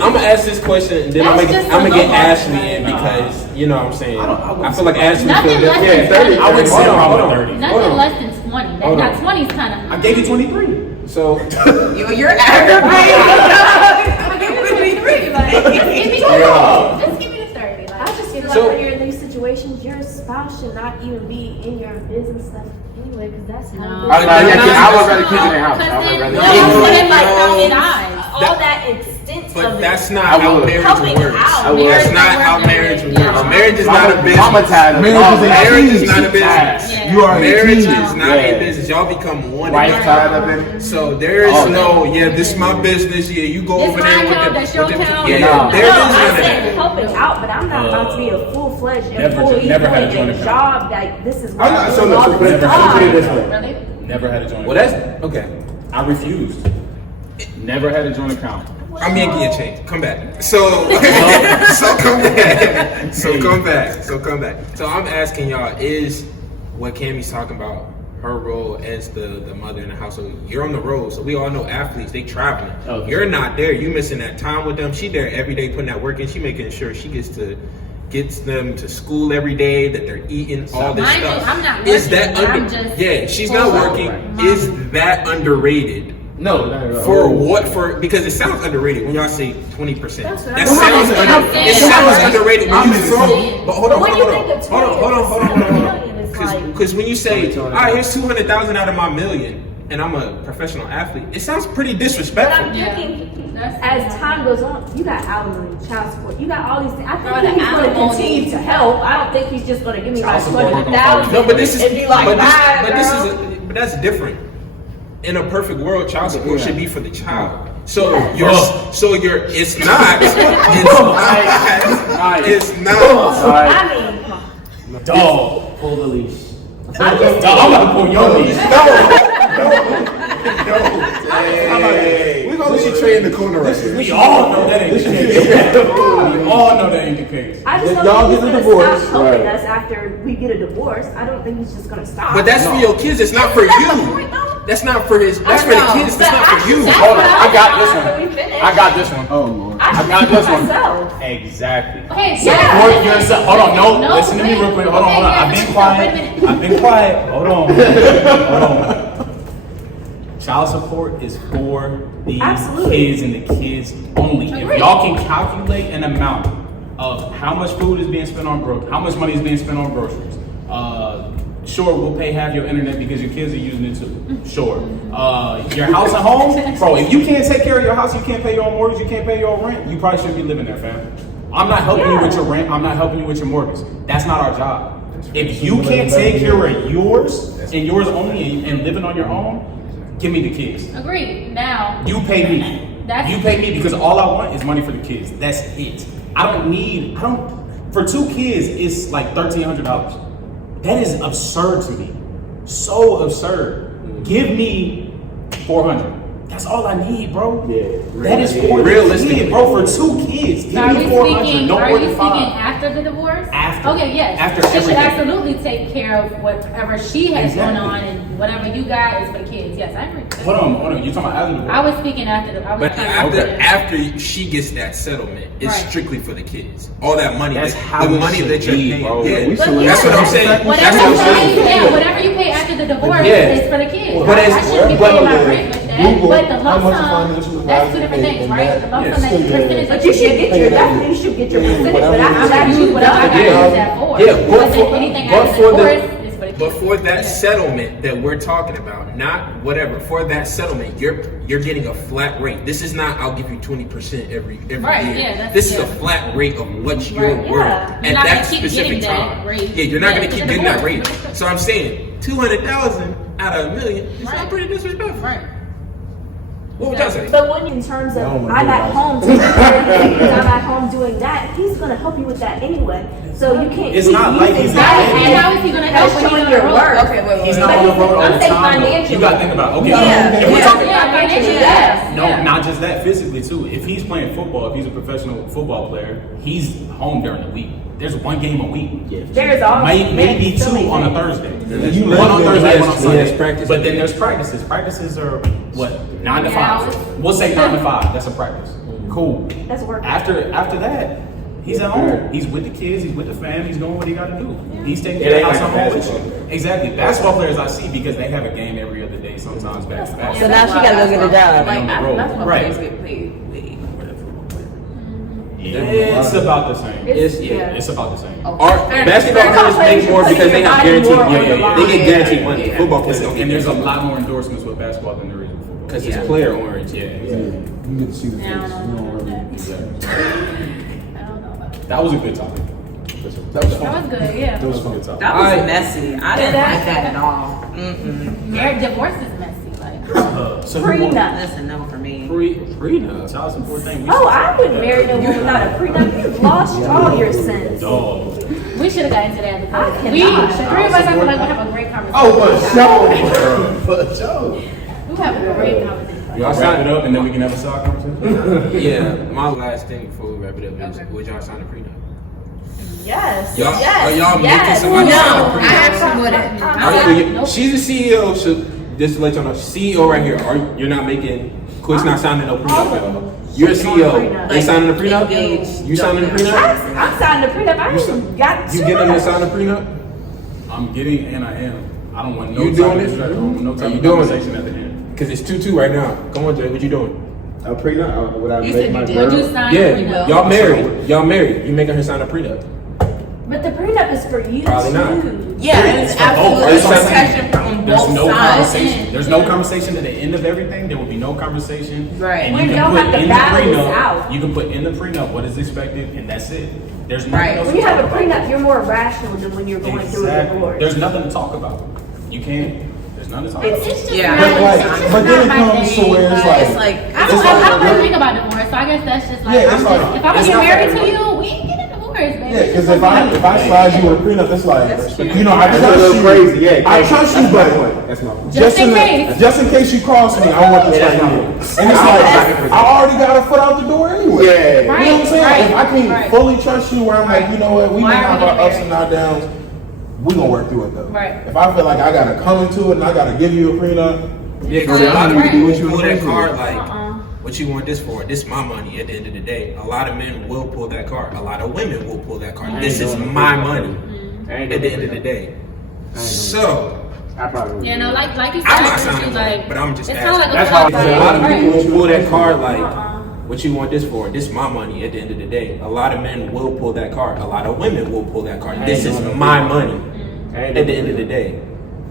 I'm gonna ask this question, and then I'm That's gonna just I'm a gonna get low Ashley mark. in because you know what I'm saying. I feel like Ashley Nothing feel less different. than 30. I would say Hold on. 30. Nothing less than 20. That, Hold now on. 20 is kind of. I gave you 23. So You're aggravating. Give me 23. Like, Give me the Just give me the 30. Like, I just feel like So- when you're in these situations, your spouse should not even be in your business stuff anyway, because that's how. No. I would rather keep it in the house. I Because would then rather you keep put it. it like out in eyes. all that extent But of that's it. not I how would. marriage Helping works. out. I would. That's not how marriage works. Marriage is not a business. Traumatized. Marriage is not a business. Yeah. You are Marriage 18. is not Yeah. a business. Y'all become one. Wife in tied up in it. So there is Oh, no, yeah, this is my business. Yeah, you go This over my there account, with that's the, your with the account. yeah. No. There No, is I none of said that. helping out, but I'm not about to be a full-fledged employee never had a doing joint a account. job that this is I'm what not I'm so doing all much. the Put it time. this way. Really? Never had a joint well, account. that's okay. I refused. Never had a joint account. I'm yanking your chain. Come back. So come back. So come back. So I'm asking y'all: is what Cammy's talking about her role as the mother in the household. You're on the road, so we all know athletes, they traveling. Okay. You're not there. You missing that time with them. She there every day putting that work in. She making sure she gets them to school every day, that they're eating all this Mind you, stuff. I'm not Is working, that I'm just yeah, she's not full working. time. Is that underrated? No, not at all. For what? Because it sounds underrated when y'all say 20%. That's what That I'm sounds saying. it sounds underrated when you throw. But hold on, When hold you on, think of hold on. 20 million, it's like- Because when you say, all right, here's 200,000 out of my million, and I'm a professional athlete, it sounds pretty But disrespectful. I'm Yeah. thinking, That's- as time goes on, you got alimony, child support, you got all these things. I Bro, think the he's going to alimony- continue to help. I don't think he's just going to give me like Child support gonna 20,000 No, but this is and be like, but bye, this girl. but that's different. In a perfect world, child support should be for the child. So Yeah. you're it's not it's not. I mean, Dog, pull the leash. I'm just Dog, I'm about to pull your leash. We're gonna let you trade in the corner right here. We all know that ain't the case. We all know that ain't the case. I just Y'all don't think get he's a going to divorce, stop helping right. us after we get a divorce. I don't think he's just going to stop. But that's for your kids. It's not for you. That's not for his. That's for the kids. That's not for you. Hold on, I got this one. I got this one. Oh Lord. I got this one. myself. Exactly. Okay, Yeah. Support yourself. Hold on, no. Listen to me wait. real quick. Hold on, Okay, hold on. yeah, I've been wait a quiet. minute. I've been quiet. Hold on. Hold on. Child support is for the Absolutely. kids and the kids only. If Agreed. y'all can calculate an amount of how much food is being spent on how much money is being spent on groceries. Sure, we'll pay half your internet because your kids are using it too. Sure. Your house and home, bro. If you can't take care of your house, you can't pay your own mortgage, you can't pay your own rent. You probably shouldn't be living there, fam. I'm not helping you with your rent. I'm not helping you with your mortgage. That's not our job. If you can't take care of yours and yours only and living on your own, give me the kids. Agreed. Now, You pay me. That's- You pay me because all I want is money for the kids. That's it. For 2 kids, it's like $1,300. That is absurd to me. So absurd. Give me 400. That's all I need, bro. Yeah. That is for Realistic. realistic, bro. For 2 kids, give are me you 400. speaking? No Are more you than speaking 5. after the divorce? After. Okay, yes. After she should everything. absolutely take care of whatever she has Exactly. going on, and whatever you got is for the kids. Yes, I agree. Hold on. You talking about after the divorce? I was speaking after the. I was But trying to- after she gets that settlement, it's Right. strictly for the kids. All that money, That's the how it money should that you're be, paying. bro. Yeah, We But select- that's what I'm saying. Whatever That's what you I'm pay, saying. yeah, whatever you pay after the divorce Yeah. is for the kids. But I it's- shouldn't be but- paying my rent with that. Google But the how lump much sum, financial that's two advisor different things, and right? that- The lump Yes. sum, that's the percentage. But you should get your, definitely should get your percentage, but whatever after it that, is. you Whatever I done. got to use that for. Yeah, But but then for- anything but after for the the- divorce is for the kids. But for that Yeah. settlement that we're talking about, not whatever, for that settlement, you're getting a flat rate. This is not I'll give you 20% every Right, year. yeah, that's- This is yeah. a flat rate of what you're Right, worth yeah. at You're not that gonna keep specific getting that time. rate. Yeah, you're not Yeah, gonna it's keep a getting that divorce. rate. So I'm saying 200,000 out of $1 million. It's Right. not pretty disrespectful. Right. What would y'all say? But when in terms of I don't wanna I'm do at that. home taking care of things, I'm at home doing that, he's gonna help you with that anyway. So you can't It's keep not like using he's that not- And how is he gonna help when as he's showing on your the road? worth. Okay, wait. He's wait. not on the road all I'm the saying time. though. financially. You gotta think about it. Okay, Yeah. if we're Yeah. talking Yeah, financially, yes. No, yeah. not just that. Physically too. If he's playing football, if he's a professional football player, he's home during the week. There's 1 game a week. There's all Maybe so 2 many on a things. Thursday. You One on live Thursday, there. one on Yes, Sunday. yes, practice. But then there's practices. Practices are what 9 to 5. hours. We'll say 9 to 5. That's a practice. Cool. That's work. After that, he's at home. He's with the kids. He's with the fam. He's doing what he got to do. He's taking It care of ain't the house like at home with basketball. you. Exactly. Basketball players I see because they have a game every other day. Sometimes back to back. So now she gotta go get a job. Like, on the I, road. that's what Right. players get paid way more than football players. It's about the same. It's Yeah. It's about the same. Our Fair basketball enough. players make more because they have guaranteed money. Yeah. They get guaranteed money. Yeah. Football players don't And get there's a guaranteed lot more endorsements with basketball than there is with football. because Yeah. it's player orange. Yeah. You get to see the face. Yeah, I You don't know don't about really. that. I don't know about that. That was a good topic. That was That fun. was good, yeah. That was fun. Good topic. That was Alright. messy. I didn't like that at all. Mm-mm. Marriage divorce is messy. Like, So who won? Prenup. Listen, no for me. Prenup. Child support thing. We Oh, should I talk wouldn't about marry no woman without a prenup. You've lost all your sense. Dog. we should have got into that I before. We, cannot. the 3 of us, I feel like we'll have a great conversation. Oh, for sure. We'll have a great conversation. Y'all wrap it up and then we can have a side conversation. Yeah, my last thing before we wrap it up is, would y'all sign a prenup? Yes. Y'all, yes. are y'all yes. making somebody sign a I prenup? actually wouldn't. She's the CEO, so just to let y'all know, CEO right here. You're not making. Quick's not signing no prenup, y'all. You're a CEO. They signing a prenup? Engaged. You signing a prenup? I'm signing the prenup. I ain't got You two get them to months. sign a prenup? I'm getting and I am. I don't want no You type doing of it? distraction. I don't want no Are type you of doing it? conversation at the end. Cause it's 2-2 right now. Come on, Jay. What you doing? A prenup? Would I You make said my you did. girl? Would you sign Yeah, a prenup? y'all married. Y'all married. You making her sign a prenup? But the prenup is for you Probably not. too. Yeah, and it's It's for both. absolutely That's what I'm saying. protection from There's both no sides. conversation. There's no conversation at the end of everything. There will be no conversation. Right. And We you can don't put have to in the balance prenup. out. You can put in the prenup what is expected, and that's it. There's nothing Right. else When to you have a talk about. prenup, you're more rational than when you're going through a Exactly. divorce. There's nothing to talk about. You can't. There's nothing to talk It's about. just Yeah. not, But like, it's just but not then it my comes to thing. where it's It's like, like I don't, it's I like don't really you're- think about divorce, so I guess that's just like, Yeah, it's I'm like- just, if I was it's get not married for to everybody. you, we ain't getting a divorce, baby. Yeah, because if I slide you with a prenup, it's like, you know, I That's a trust little you. crazy, yeah. I trust you, That's my but point. That's my point. Just in case. Just in case you cross me, I want this right here. And it's like, I already got a foot out the door anyway. Yeah. You know what I'm saying? Right, If I can't right. fully trust you, where I'm like, you know what, we Why may are we have our getting ups and our downs, we gonna work through it though. Right. If I feel like I gotta come into it and I gotta give you a prenup, Yeah, because a lot of Right. people pull that card like, Uh-uh. what you want this for? This my money at the end of the day. A lot of men will pull that card. A lot of women will pull that card. This is my money at the end of the day. So, I probably would. Yeah, no, like you said, I'm not I signing think, one, like, but I'm just it's kind of like asking. a That's how flip a lot of side. people will pull that card like, Uh-uh. what you want this for? This my money at the end of the day. A lot of men will pull that card. A lot of women will pull that card. This is my money at the end of the day.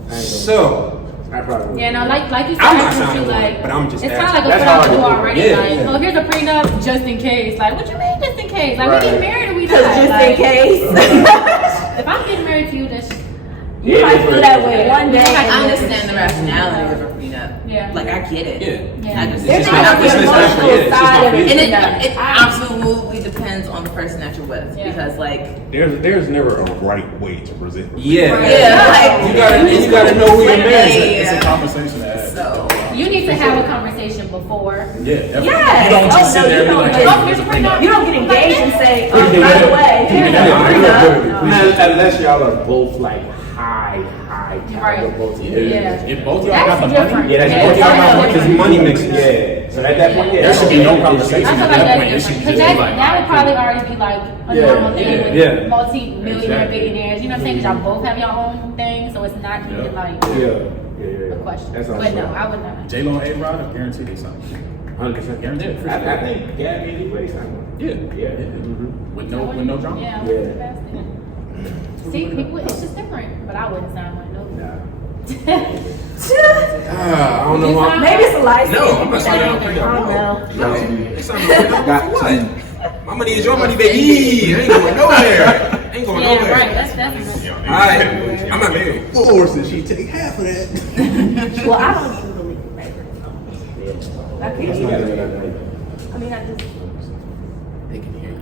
So, I probably would. Yeah, no, like you said, I'm not I agree with signing you, one, like, but I'm just it's kind of asking. like a That's put out hard the to door do. already. Yeah. Like, oh, here's a prenup just in case. Like, what you mean just in case? Like, we getting married or we not? Just in Like, case. if I'm getting married to you, that's You might feel that way one day. I understand the rationality of a prenup. Yeah. Like I get it. yeah. I just There's just not not- the it's just not- emotional yeah, it's just side not of it. And either. it absolutely depends on the person that you're with Yeah. because like There's never a right way to present. Yeah. like You gotta know who you're married. It's a conversation to have. So you need to have a conversation before. Yeah, definitely. Yes. You don't just Oh, sit no, there and be you like, don't. hey, here's a prenup. You don't get engaged and say, oh, by the way, here's a prenup. Unless y'all are both like high Right. caliber both. Yeah. If both y'all That's got the different. money, Yeah, that's Yeah, both that's y'all got money. Because money mixes. Yeah. So at that point, yeah. there should be no conversation I at feel like that that's point. It should different. just Because be like, that would probably already be like a Yeah, normal thing with yeah. multi-millionaire Exactly. billionaires. You know what I'm saying? Because y'all both have your own thing, so it's not even like Yeah. a question. That's what But I'm no, saying. I would not. J-Lo and A-Rod, I guarantee they something. 100%. Guaranteed. For I sure. think Gabby anyway signed one. Yeah. Yeah. With no drama. Yeah. Yeah. See, people, it's just different. But I wouldn't sign one. No. Nah. I don't know why. Maybe it's a license. No, I'm not signing I no prenup. don't know. It's not no prenup for what? My money is your money, baby. I ain't going nowhere. Ain't going Yeah, nowhere. right. That's All right, I'm not married. Or since she take half of that. Well, I don't even believe in marriage. I can't That's not either. a good idea. I mean, I just. They can hear you.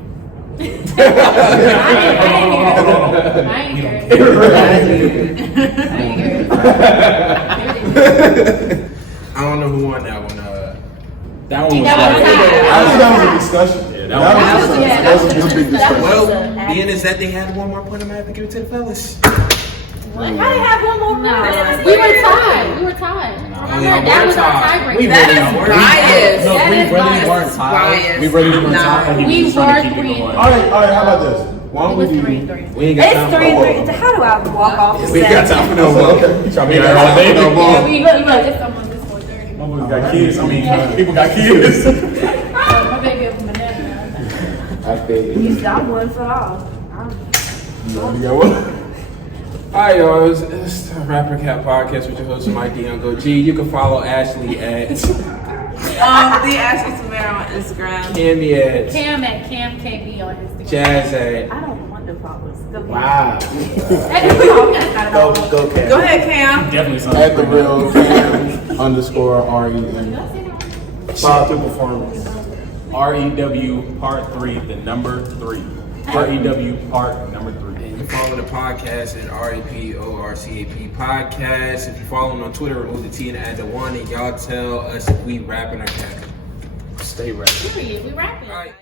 I ain't hear it. I ain't hear it. I don't know who won that one. That one was That was like, I think that was a discussion. Yeah, That was a big discussion. Well, being as that they had one more point, I'm gonna have to give it to the fellas. How do you have one more No, round? we were tied. We were tied. Oh, yeah, That we're was our tied. tiebreaker. that is biased. no, That we is really biased. weren't tied. Biased. We really weren't No. tied. He was We just trying to were keep it 3-3. going. All right, how about this? Why It don't was we do? 3-3. We ain't got It's time for 3-3. How do I walk off the We ain't got set? time for no more. Trying to be there all day, no Yeah, more. we look. It's almost 4:30. Motherfuckers got kids. I mean, people got kids. My baby is banana. I feel you. I'm one for all. You got one? Hi y'all, it's the Rapper Cat Podcast with your host Mike Diongo G. You can follow Ashley at the Ashley Samara on Instagram. Cammy at Cam at Cam KB on Instagram. Jazz at I don't want the followers. Wow. Go. Go, Cat. Go ahead, Cam. Definitely something. At the real Cam _REN. Follow through performance. REW Part 3, the number 3. REW Part number 3. And you follow the podcast at REPORCAP Podcast. If you follow them on Twitter, remove the T and add the 1, and y'all tell us if we rapping or capping. Stay Rapping. Period. We rapping. All right.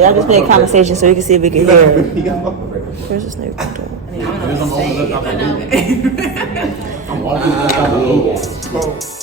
y'all just make conversation so we can see if we can hear. He got my- Where's this nigga? I mean, I don't know Because I'm what to always say. up I out know. I'm walking up out the Go.